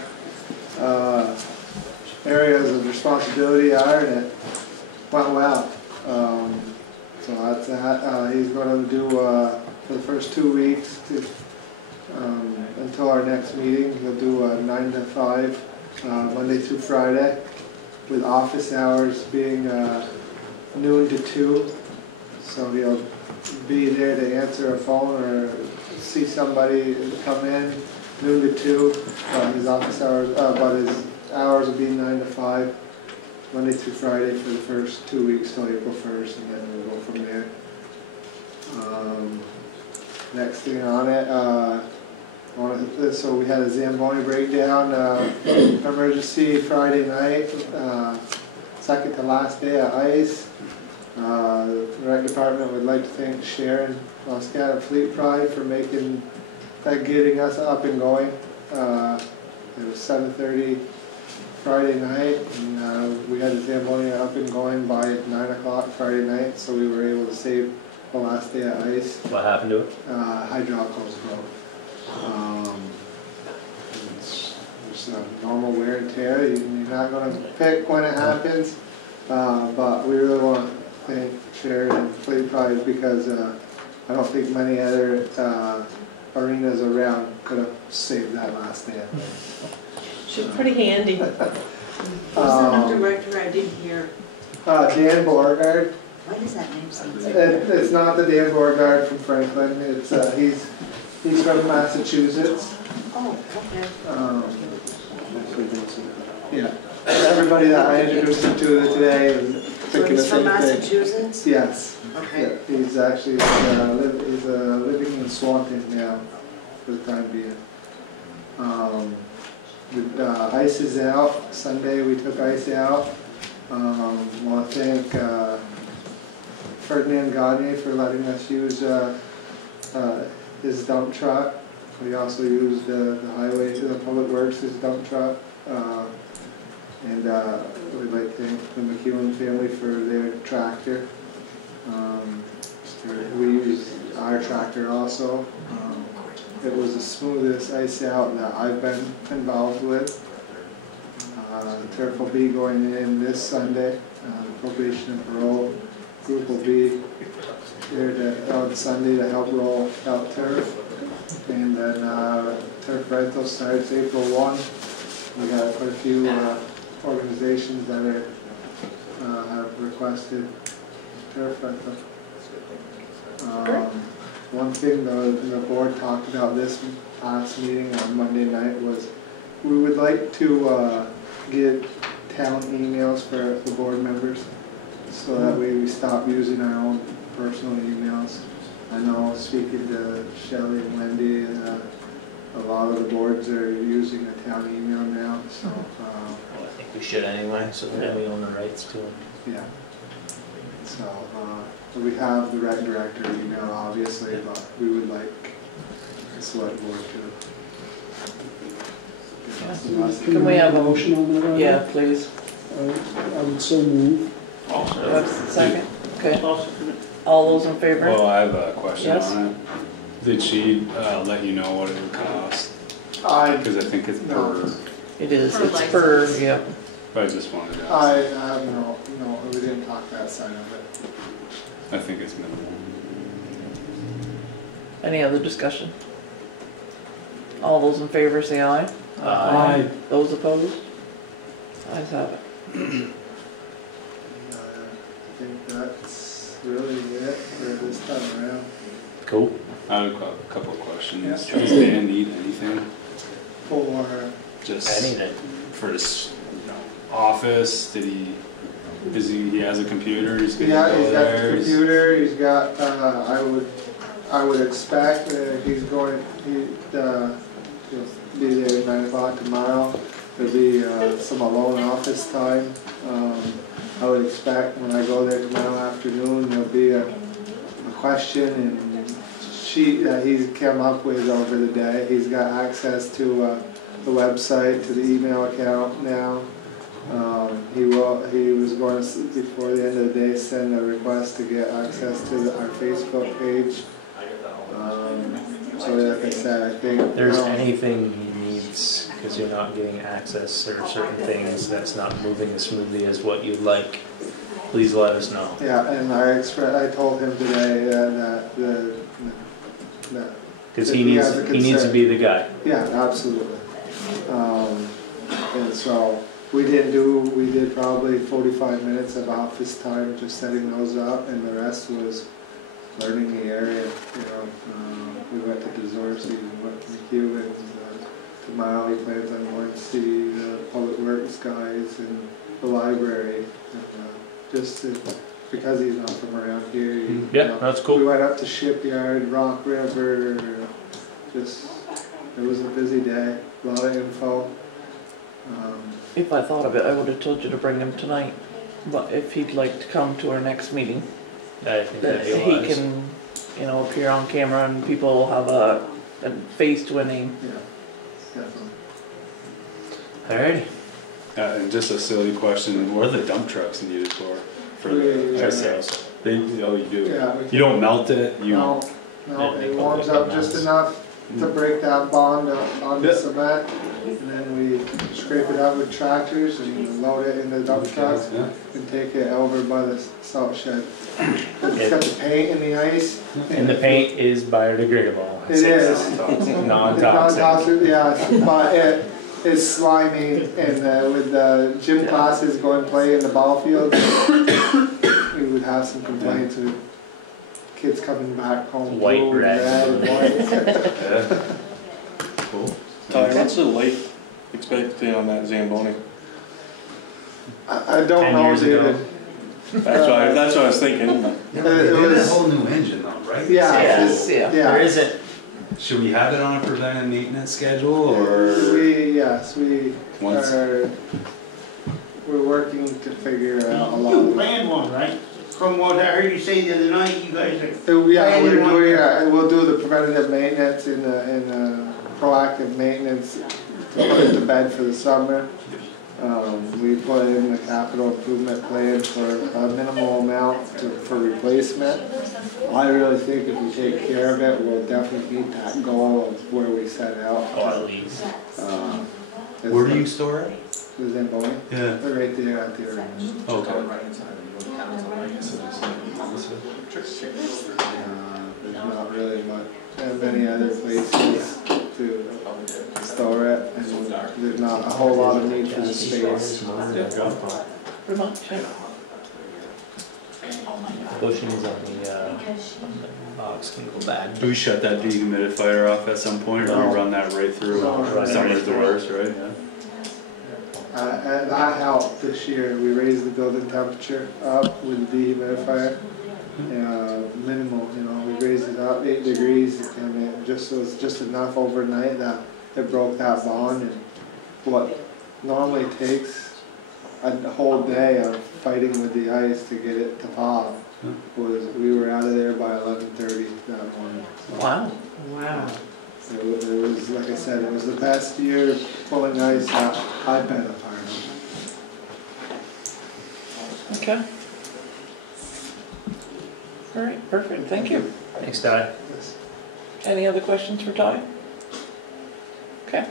areas of responsibility are, and it went well. So that's he's going to do for the first 2 weeks to until our next meeting. He'll do a 9 to 5, Monday through Friday, with office hours being noon to 2. So he'll be there to answer a phone or see somebody come in, noon to 2. His office hours, but his hours will be 9 to 5, Monday through Friday for the first 2 weeks till April 1st, and then we'll go from there. Next thing on it, so we had a Zamboni breakdown, emergency Friday night, second to last day at ICE. The rec department would like to thank Sharon Moscat of Fleet Pride for getting us up and going. It was 7:30 Friday night, and we had the Zamboni up and going by 9 o'clock Friday night, so we were able to save the last day at ICE. What happened to it? Hydraulic hose broke. It's just a normal wear and tear. You're not going to pick when it happens, but we really want to thank Sharon and Fleet Pride because I don't think many other arenas around could have saved that last day. She's pretty handy. Who's the new director? I didn't hear. Dan Beauregard. Why does that name sound familiar? It's not the Dan Beauregard from Franklin. It's he's from Massachusetts. Oh, okay. Yeah. Everybody that I introduced him to today was thinking the So he's from same thing. Massachusetts? Yes. Okay. Yeah, he's actually he's living in Swanton now for the time being. The ice is out. Sunday we took ice out. Want to thank Ferdinand Gagne for letting us use his dump truck. We also used the highway to the Public Works, his dump truck. And we'd like to thank the McEwen family for their tractor. We used our tractor also. It was the smoothest ice out that I've been involved with. Turf will be going in this Sunday. The probation and parole group will be there on Sunday to help roll out turf. And then turf rental starts April 1. We got quite a few organizations that have requested turf rental. One thing the board talked about this past meeting on Monday night was we would like to get town emails for the board members so that we stop using our own personal emails. I know speaking to Shelley and Wendy, a lot of the boards are using a town email now, so. Well, I think we should anyway, so that we own the rights to it. Yeah. So, we have the rec director email obviously, but we would like the select board to. Can we have a motion on that? Yeah, please. I would so move. Second? Okay. All those in favor? Well, I have a question Yes. on it. Did she let you know what it would cost? Because I think it's No. per. It is, Per it's per, license. yep. But I just wanted to I ask. no, we didn't talk that side of it. I think it's minimal. Any other discussion? All those in favor say aye. Aye. Those opposed? Ayes have it. I think that's really it for this time around. Cool. I have a couple of questions. Does Dan need anything? For Just Anything. for his office? He has a computer? He's gonna yeah, go he's got there? the computer. He's got. I would expect that he'll be there at 9 o'clock tomorrow. There'll be some alone office time. I would expect when I go there tomorrow afternoon, there'll be a question and sheet that he's come up with over the day. He's got access to the website, to the email account now. He was going to, before the end of the day, send a request to get access to our Facebook page. So like I said, I think If there's anything he needs, because you're not getting access or certain things that's not moving as smoothly as what you'd like, please let us know. Yeah, and I told him today that Because if he he needs, has a he needs to concern. be the guy. Yeah, absolutely. And so we did probably 45 minutes of office time just setting those up, and the rest was learning the area, you know. We went to DeZorcy, we went to McEwen's, to Miley plans on going to see the public works guys and the library. And, because he's not from around here. Yeah, that's cool. We went up to Shipyard, Rock River, it was a busy day, a lot of info. If I thought of it, I would have told you to bring him tonight, but if he'd like to come to our next meeting, I think that that'd be he wise. can, you know, appear on camera and people will have a face to a name. Yeah, Alrighty. definitely. And just a silly question, what are the dump trucks needed for the Yeah. sales? They, oh, you do? Yeah. You don't melt it? No, it warms up just enough to break that bond on the cement, and then we scrape it up with tractors and load it in the dump trucks and take it over by the salt shed. It's got the paint and the ice. And the paint is biodegradable. It is. Non-toxic. Yeah, but it's slimy, and with the gym classes going play in the ball field, we would have some complaints with kids coming back home. White, blue, red. and white. Cool. Ty, what's the late expected on that Zamboni? I don't 10 know, years ago. David. That's what I was thinking. Yeah, they did a whole new engine though, right? Yeah. There isn't. Should we have it on a preventive maintenance schedule or? We're working to figure out a lot. You planned one, right? From what I heard you say the other night, you guys are. We'll do the preventative maintenance and the proactive maintenance to put it to bed for the summer. We put in the capital improvement plan for a minimal amount for replacement. I really think if we take care of it, we'll definitely meet that goal of where we set out. Oh, at least. Where do you store it? The Zamboni? Yeah. They're right there at the arena. Okay. There's not really many other places to store it, and there's not a whole lot of need for the space. Vermont, check. Bushings on the box can go bad. Do we shut that dehumidifier off at some point, or do we run that right through? Summer's the worst, right? Yeah. And that helped this year. We raised the building temperature up with the dehumidifier. Minimal, we raised it up 8 degrees, and it was just enough overnight that it broke that bond. And what normally takes a whole day of fighting with the ice to get it to pop was we were out of there by 11:30 that morning. So Wow. it was, like I said, it was the best year pulling ice that I've been a part of. Okay. All right, perfect, thank you. Thanks, Ty. Any other questions for Ty? Okay.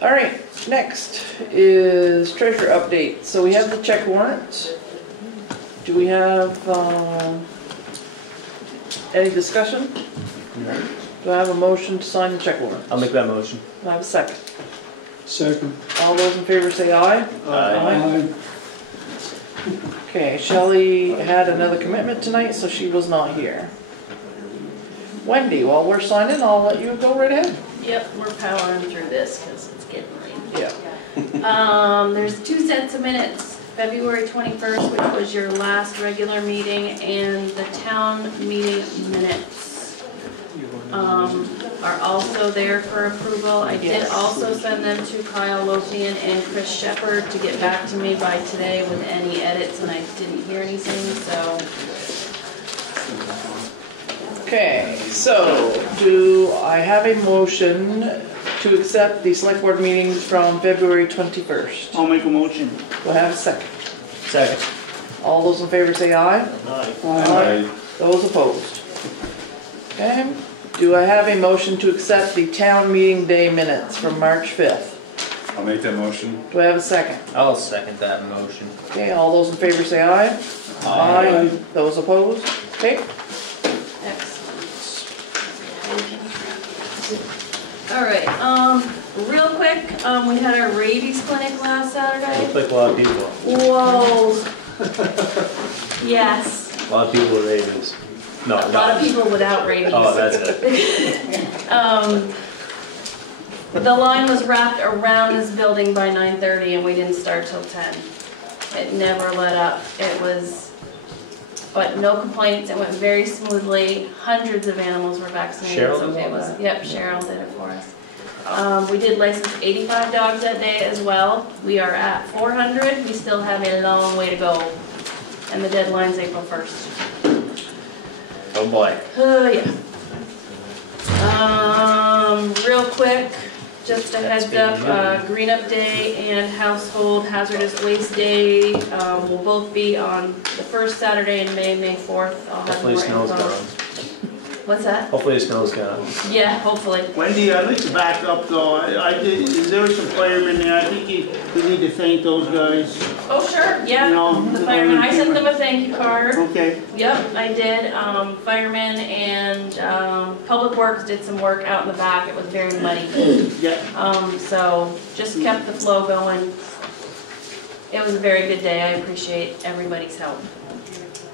All right, next is treasurer update. So we have the check warrant. Do we have any discussion? Do I have a motion to sign the check warrant? I'll make that motion. Do I have a second? Second. All those in favor say aye. Aye. Okay, Shelley had another commitment tonight, so she was not here. Wendy, while we're signing, I'll let you go right ahead. Yep, we're powering through this because it's getting late. Yeah. There's 2 sets of minutes, February 21st, which was your last regular meeting, and the town meeting minutes are also there for approval. I did also send them to Kyle Lopian and Chris Shepherd to get back to me by today with any edits, and I didn't hear anything, so. Okay, so do I have a motion to accept the select board meetings from February 21st? I'll make a motion. Do I have a second? Second. All those in favor say aye. Aye. Those opposed? Okay. Do I have a motion to accept the town meeting day minutes from March 5th? I'll make that motion. Do I have a second? I'll second that motion. Okay, all those in favor say aye. Aye. Those opposed? Okay. Excellent. All right, real quick, we had our rabies clinic last Saturday. Looks like a lot of people. Whoa. Yes. A lot of people with rabies. No, A lot of people without rabies. Oh, that's it. The line was wrapped around this building by 9:30 and we didn't start till 10. It never let up. It was, but no complaints. It went very smoothly. Hundreds of animals were vaccinated. Cheryl So did it all was, that? yep, Cheryl did it for us. We did license 85 dogs that day as well. We are at 400. We still have a long way to go. And the deadline's April 1st. Oh boy. Yeah. Real quick, just a heads up, Green Up Day and Household Hazardous Waste Day will both be on the first Saturday in May, May 4th. I'll have Hopefully more snow's info. gone. What's that? Hopefully the snow's gone. Yeah, hopefully. Wendy, I'd like to back up though. There were some firemen there. I think we need to thank those guys. Oh, sure, yeah. You know, The firemen, I sent them a thank you card. Okay. Yep, I did. Firemen and Public Works did some work out in the back. It was very muddy. Yeah. So just kept the flow going. It was a very good day. I appreciate everybody's help.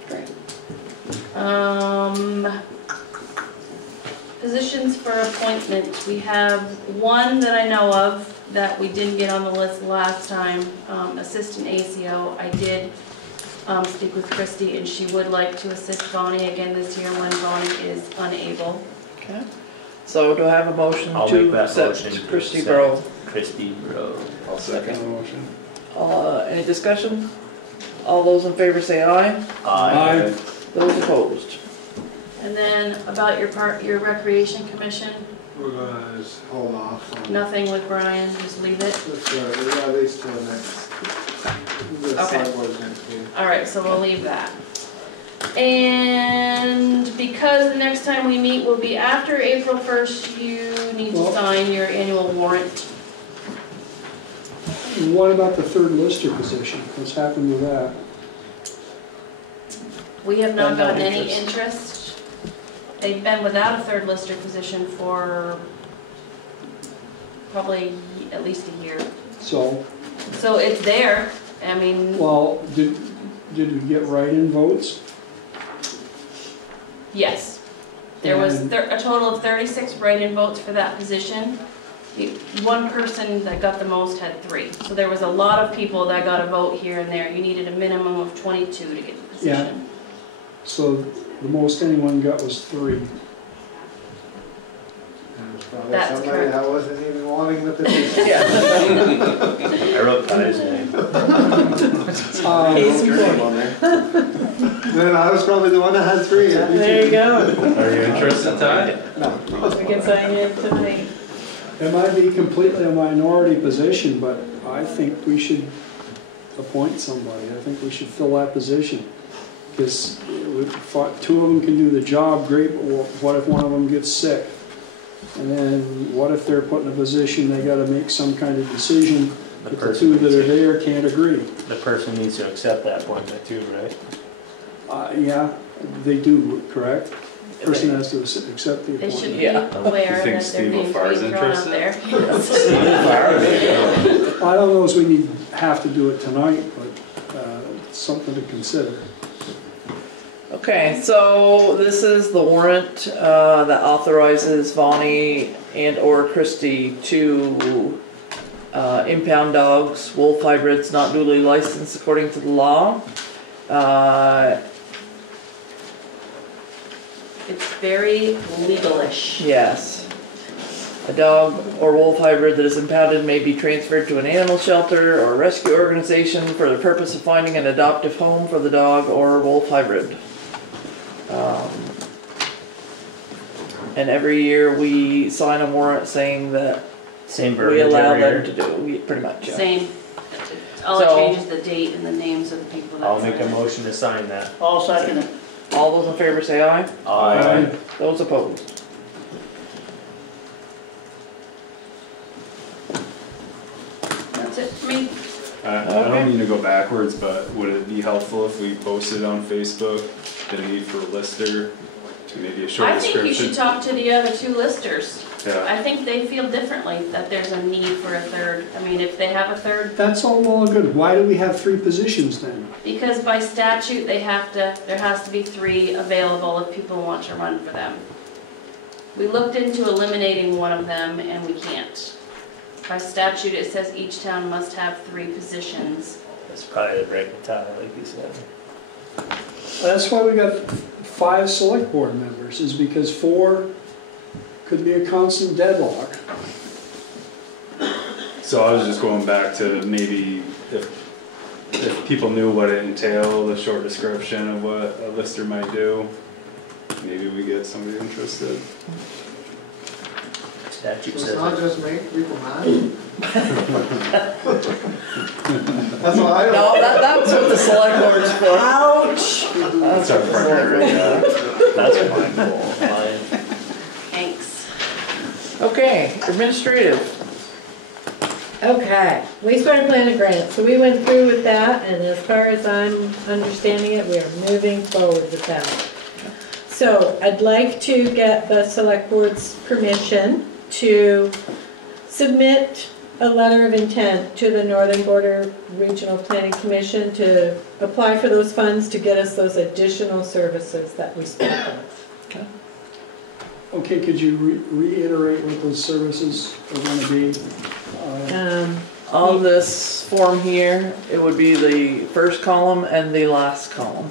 Great. Positions for appointment. We have one that I know of that we didn't get on the list last time, Assistant ACO. I did speak with Christy and she would like to assist Bonnie again this year when Bonnie is unable. Okay. So do I have a motion I'll to make that accept motion to Christie accept Bro? Christie Bro. I'll second the motion. Any discussion? All those in favor say aye. Aye. Those opposed? And then about your Recreation Commission, We're gonna just hold off on. nothing with Brian, just leave it. Let's, at least till next, the Okay. select board's next meeting. All right, so we'll leave that. And because the next time we meet will be after April 1st, you need to sign your annual warrant. What about the third lister position? What's happened with that? We have not And no gotten any interest. interest. They've been without a third lister position for probably at least a year. So, So it's there, I mean, well, did we get write-in votes? yes. There was And- a total of 36 write-in votes for that position. The one person that got the most had 3. So there was a lot of people that got a vote here and there. You needed a minimum of 22 to get the position. So the most anyone got was 3. And there's probably That's somebody correct. that wasn't even wanting the position. I wrote Ty's name. Case in point. Then I was probably the one that had 3. There you go. Are you interested, Ty? No. We can sign it tonight. It might be completely a minority position, but I think we should appoint somebody. I think we should fill that position. Because 2 of them can do the job great, but what if one of them gets sick? And then what if they're put in a position, they gotta make some kind of decision, but the 2 that are there can't agree? The person needs to accept that appointment too, right? Yeah, they do, correct? Person has to accept the They should appointment. be aware that their Steve name's Lafar's being thrown out there. I don't know if we have to do it tonight, but it's something to consider. Okay, so this is the warrant that authorizes Bonnie and or Christie to impound dogs, wolf hybrids not duly licensed according to the law. It's very legalish. Yes. A dog or wolf hybrid that is impounded may be transferred to an animal shelter or rescue organization for the purpose of finding an adoptive home for the dog or wolf hybrid. And every year we sign a warrant saying that Same we verbiage allow every them year. to do, pretty much, yeah. Same. All it So- changes is the date and the names of the people that I'll sign make a it. motion to sign that. I'll second it. All those in favor say aye. Aye. Those opposed? That's it for me. I don't mean to go backwards, but would it be helpful if we posted on Facebook the need for a lister, to maybe a short I think description? you should talk to the other 2 listers. Yeah. I think they feel differently, that there's a need for a third. I mean, if they have a third, That's all well and good. Why do we have 3 positions then? because by statute, there has to be 3 available if people want to run for them. We looked into eliminating one of them and we can't. By statute, it says each town must have 3 positions. That's probably the break of tie, like you said. That's why we got 5 select board members, is because 4 could be a constant deadlock. So I was just going back to maybe if people knew what it entailed, a short description of what a lister might do, maybe we get somebody interested. Statute So it's says not it. just make people mad? That's what I don't. No, that's what the select board's for. Ouch! That's our primary, That's my goal. Thanks. Okay, administrative. Okay, wastewater plant grant, so we went through with that, and as far as I'm understanding it, we are moving forward with that. So I'd like to get the select board's permission to submit a letter of intent to the Northern Border Regional Planning Commission to apply for those funds to get us those additional services that we spoke of. Okay, could you reiterate what those services are going to be? On this form here, it would be the first column and the last column.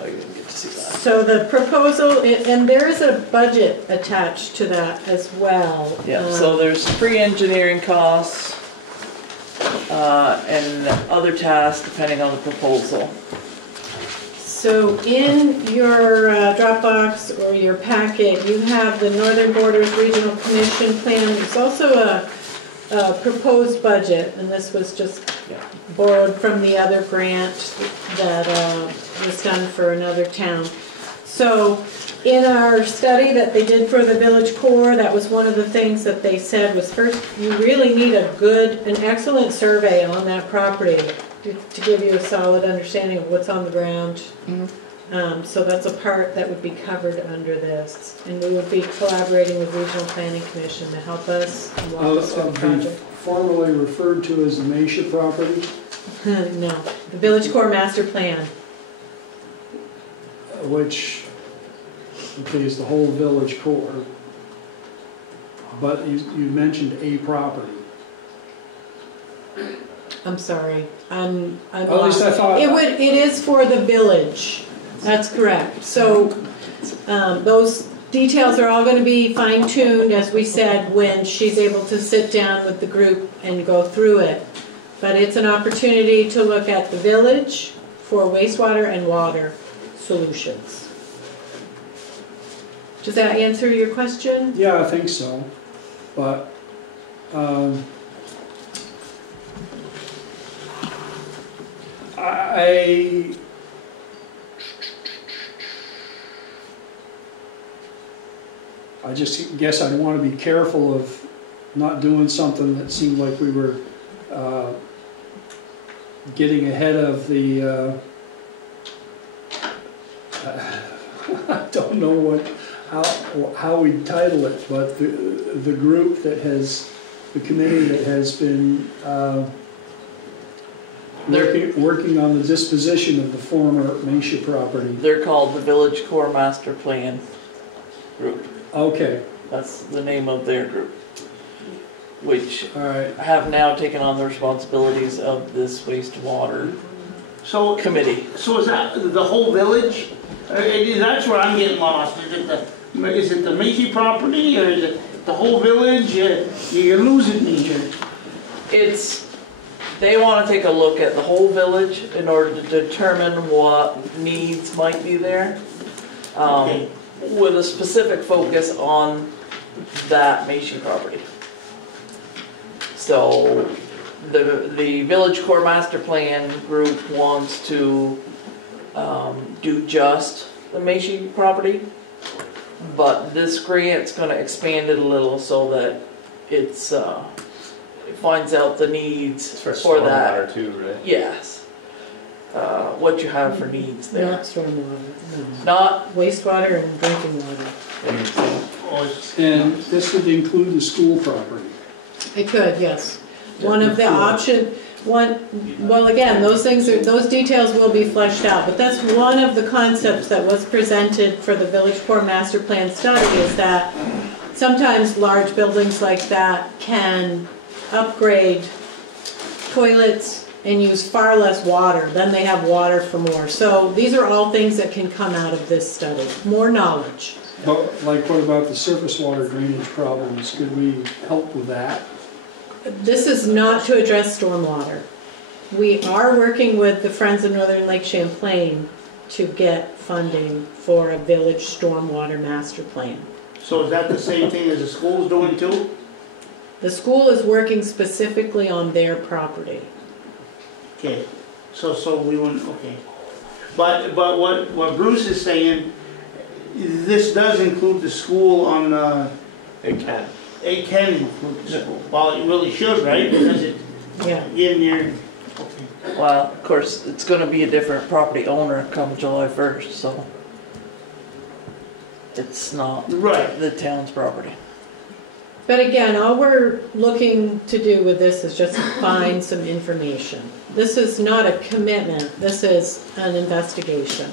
I didn't get to see that. So the proposal, and there is a budget attached to that as well. Yeah, so there's pre-engineering costs, and other tasks depending on the proposal. So in your Dropbox or your packet, you have the Northern Borders Regional Commission plan. There's also a proposed budget, and this was just borrowed from the other grant that was done for another town. So in our study that they did for the village core, that was one of the things that they said was, first, you really need an excellent survey on that property to give you a solid understanding of what's on the ground. So that's a part that would be covered under this. And we would be collaborating with Regional Planning Commission to help us walk us through the project. Formerly referred to as the Mesha property? No, the Village Core Master Plan. Which, okay, is the whole village core. But you mentioned a property. I'm sorry, I'm At least I thought. It is for the village, that's correct. So those details are all going to be fine-tuned, as we said, when she's able to sit down with the group and go through it. But it's an opportunity to look at the village for wastewater and water solutions. Does that answer your question? Yeah, I think so. But I just guess I'd want to be careful of not doing something that seemed like we were getting ahead of the I don't know how we title it, but the group that has, the committee that has been working on the disposition of the former Mesha property. They're called the Village Core Master Plan Group. Okay. That's the name of their group, which have now taken on the responsibilities of this wastewater committee. So is that the whole village? That's where I'm getting lost. Is it the Macy property, or is it the whole village? You're losing me here. They want to take a look at the whole village in order to determine what needs might be there, with a specific focus on that Macy property. So the Village Core Master Plan group wants to do just the Macy property, but this grant's going to expand it a little so that it finds out the needs for that. Stormwater too, right? Yes. What you have for needs there. Not stormwater, no. Not wastewater and drinking water. And this would include the school property. It could, yes. One of the well, again, those details will be fleshed out, but that's one of the concepts that was presented for the Village Core Master Plan study, is that sometimes large buildings like that can upgrade toilets and use far less water. Then they have water for more. So these are all things that can come out of this study. More knowledge. But like, what about the surface water drainage problems? Could we help with that? This is not to address stormwater. We are working with the Friends of Northern Lake Champlain to get funding for a village stormwater master plan. So is that the same thing as the school's doing too? The school is working specifically on their property. Okay, so we wouldn't, okay. But what Bruce is saying, this does include the school on the... It can. It can include the school. Well, it really should, right? Because it, in your, okay. Well, of course, it's gonna be a different property owner come July 1st, so it's not the town's property. But again, all we're looking to do with this is just find some information. This is not a commitment, this is an investigation.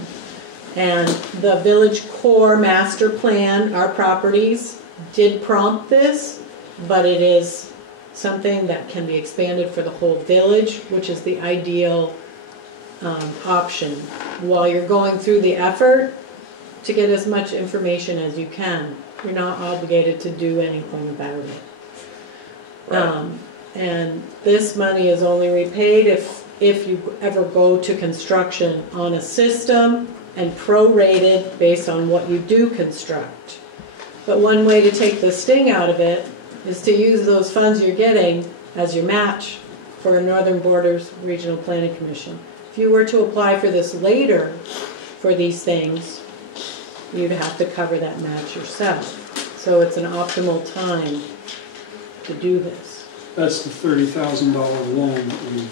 And the Village Core Master Plan, our properties, did prompt this, but it is something that can be expanded for the whole village, which is the ideal option. While you're going through the effort to get as much information as you can, you're not obligated to do anything about it. Right. And this money is only repaid if you ever go to construction on a system and prorated based on what you do construct. But one way to take the sting out of it is to use those funds you're getting as your match for a Northern Borders Regional Planning Commission. If you were to apply for this later for these things, you'd have to cover that match yourself. So it's an optimal time to do this. That's the $30,000 loan that we...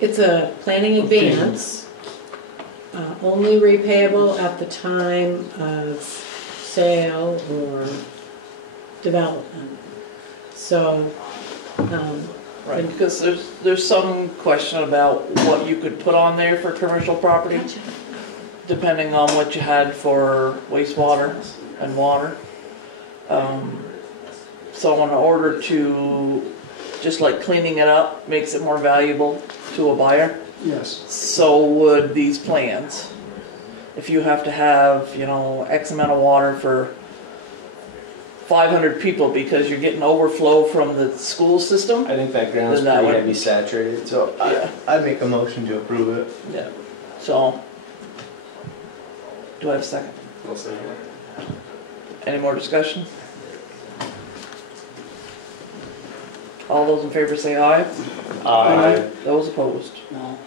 It's a planning advance, only repayable at the time of sale or development. So, right, because there's some question about what you could put on there for commercial property, depending on what you had for wastewater and water. So in order to, just like cleaning it up makes it more valuable to a buyer. Yes. So would these plans. If you have to have, you know, X amount of water for 500 people because you're getting overflow from the school system. I think that ground's then that pretty would- heavy saturated. So I'd make a motion to approve it. Yeah. So, do I have a second? I'll say Any more discussion? All those in favor say aye. Aye. Those opposed? No.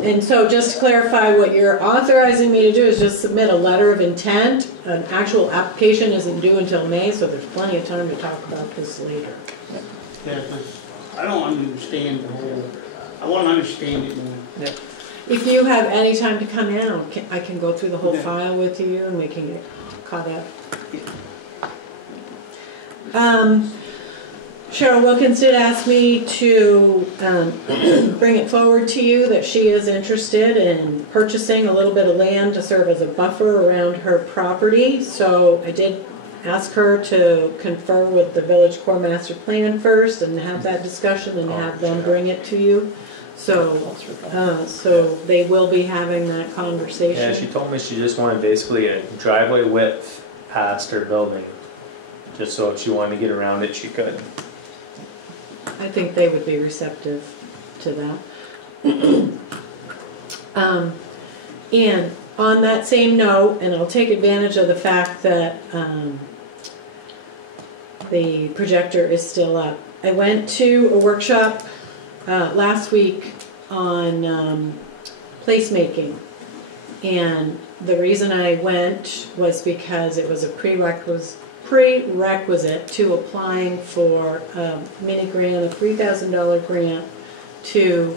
and so just to clarify, what you're authorizing me to do is just submit a letter of intent. An actual application isn't due until May, so there's plenty of time to talk about this later. Yeah, 'cause I don't understand the whole, I want to understand it more. Yeah. If you have any time to come in, I can go through the whole file with you and we can get caught up. Cheryl Wilkins did ask me to bring it forward to you that she is interested in purchasing a little bit of land to serve as a buffer around her property. So I did ask her to confer with the Village Core Master Plan first and have that discussion and have them bring it to you. So, so they will be having that conversation. Yeah, she told me she just wanted basically a driveway width past her building, just so if she wanted to get around it, she could. I think they would be receptive to that. And on that same note, and I'll take advantage of the fact that the projector is still up. I went to a workshop last week on placemaking, and the reason I went was because it was a prerequisite to applying for a mini grant, a $3,000 grant to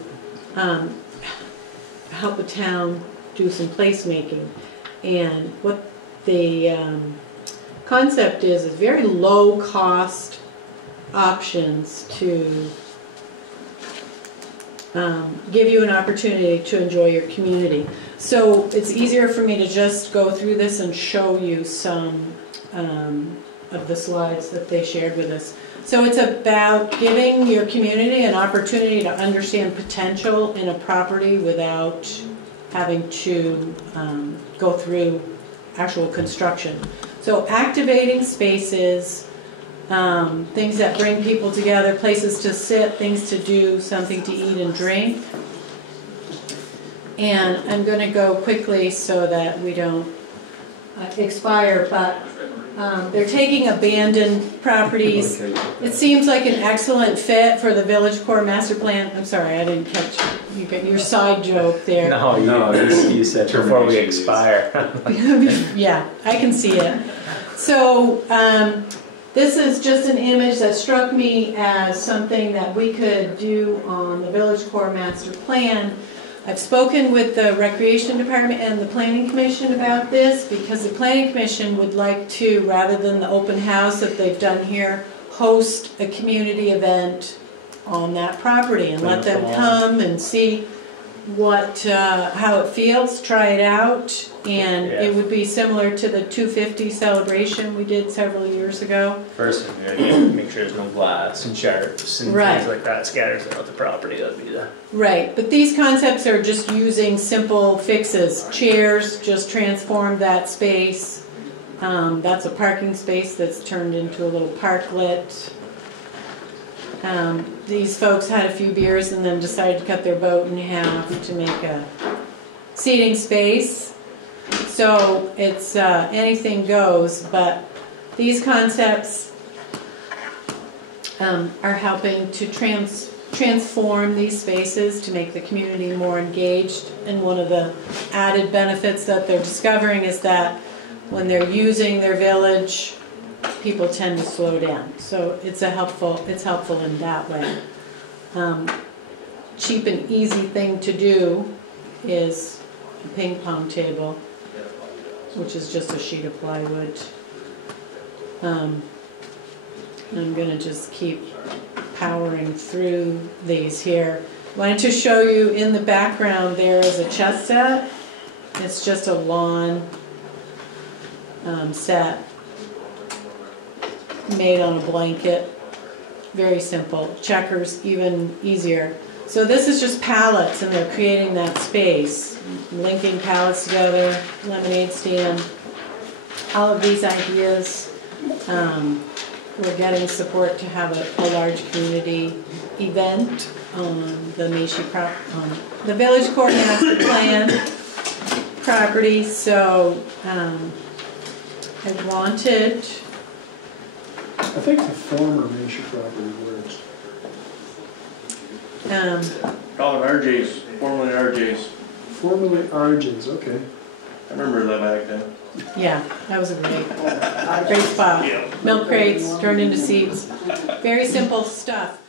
help a town do some placemaking. And what concept is very low cost options to give you an opportunity to enjoy your community. So it's easier for me to just go through this and show you some of the slides that they shared with us. So it's about giving your community an opportunity to understand potential in a property without having to go through actual construction. So activating spaces, things that bring people together, places to sit, things to do, something to eat and drink. And I'm going to go quickly so that we don't expire, but they're taking abandoned properties. It seems like an excellent fit for the Village Core Master Plan. I'm sorry, I didn't catch your side joke there. No, you said before we expire. Yeah, I can see it. So this is just an image that struck me as something that we could do on the Village Core Master Plan. I've spoken with the Recreation Department and the Planning Commission about this because the Planning Commission would like to, rather than the open house that they've done here, host a community event on that property and let them come and see how it feels, try it out, and it would be similar to the 250 celebration we did several years ago. First, make sure there's no glass and sharps and things like that scattered throughout the property. That'd be the right. But these concepts are just using simple fixes. Chairs, just transform that space. That's a parking space that's turned into a little parklet. These folks had a few beers and then decided to cut their boat in half to make a seating space. So it's anything goes, but these concepts are helping to transform these spaces to make the community more engaged. And one of the added benefits that they're discovering is that when they're using their village, people tend to slow down. So it's helpful in that way. Cheap and easy thing to do is a ping pong table, which is just a sheet of plywood. I'm going to just keep powering through these here. I wanted to show you in the background there is a chess set. It's just a lawn set made on a blanket. Very simple. Checkers, even easier. So this is just pallets, and they're creating that space. Linking pallets together, lemonade stand. All of these ideas. We're getting support to have a large community event on the the Village Core Master Plan property. So I wanted. I think the former Meisha property works. Call it RJ's, formerly RJ's. Formerly RJ's, okay. I remember that back then. Yeah, that was a great spot. Milk crates turned into seats. Very simple stuff.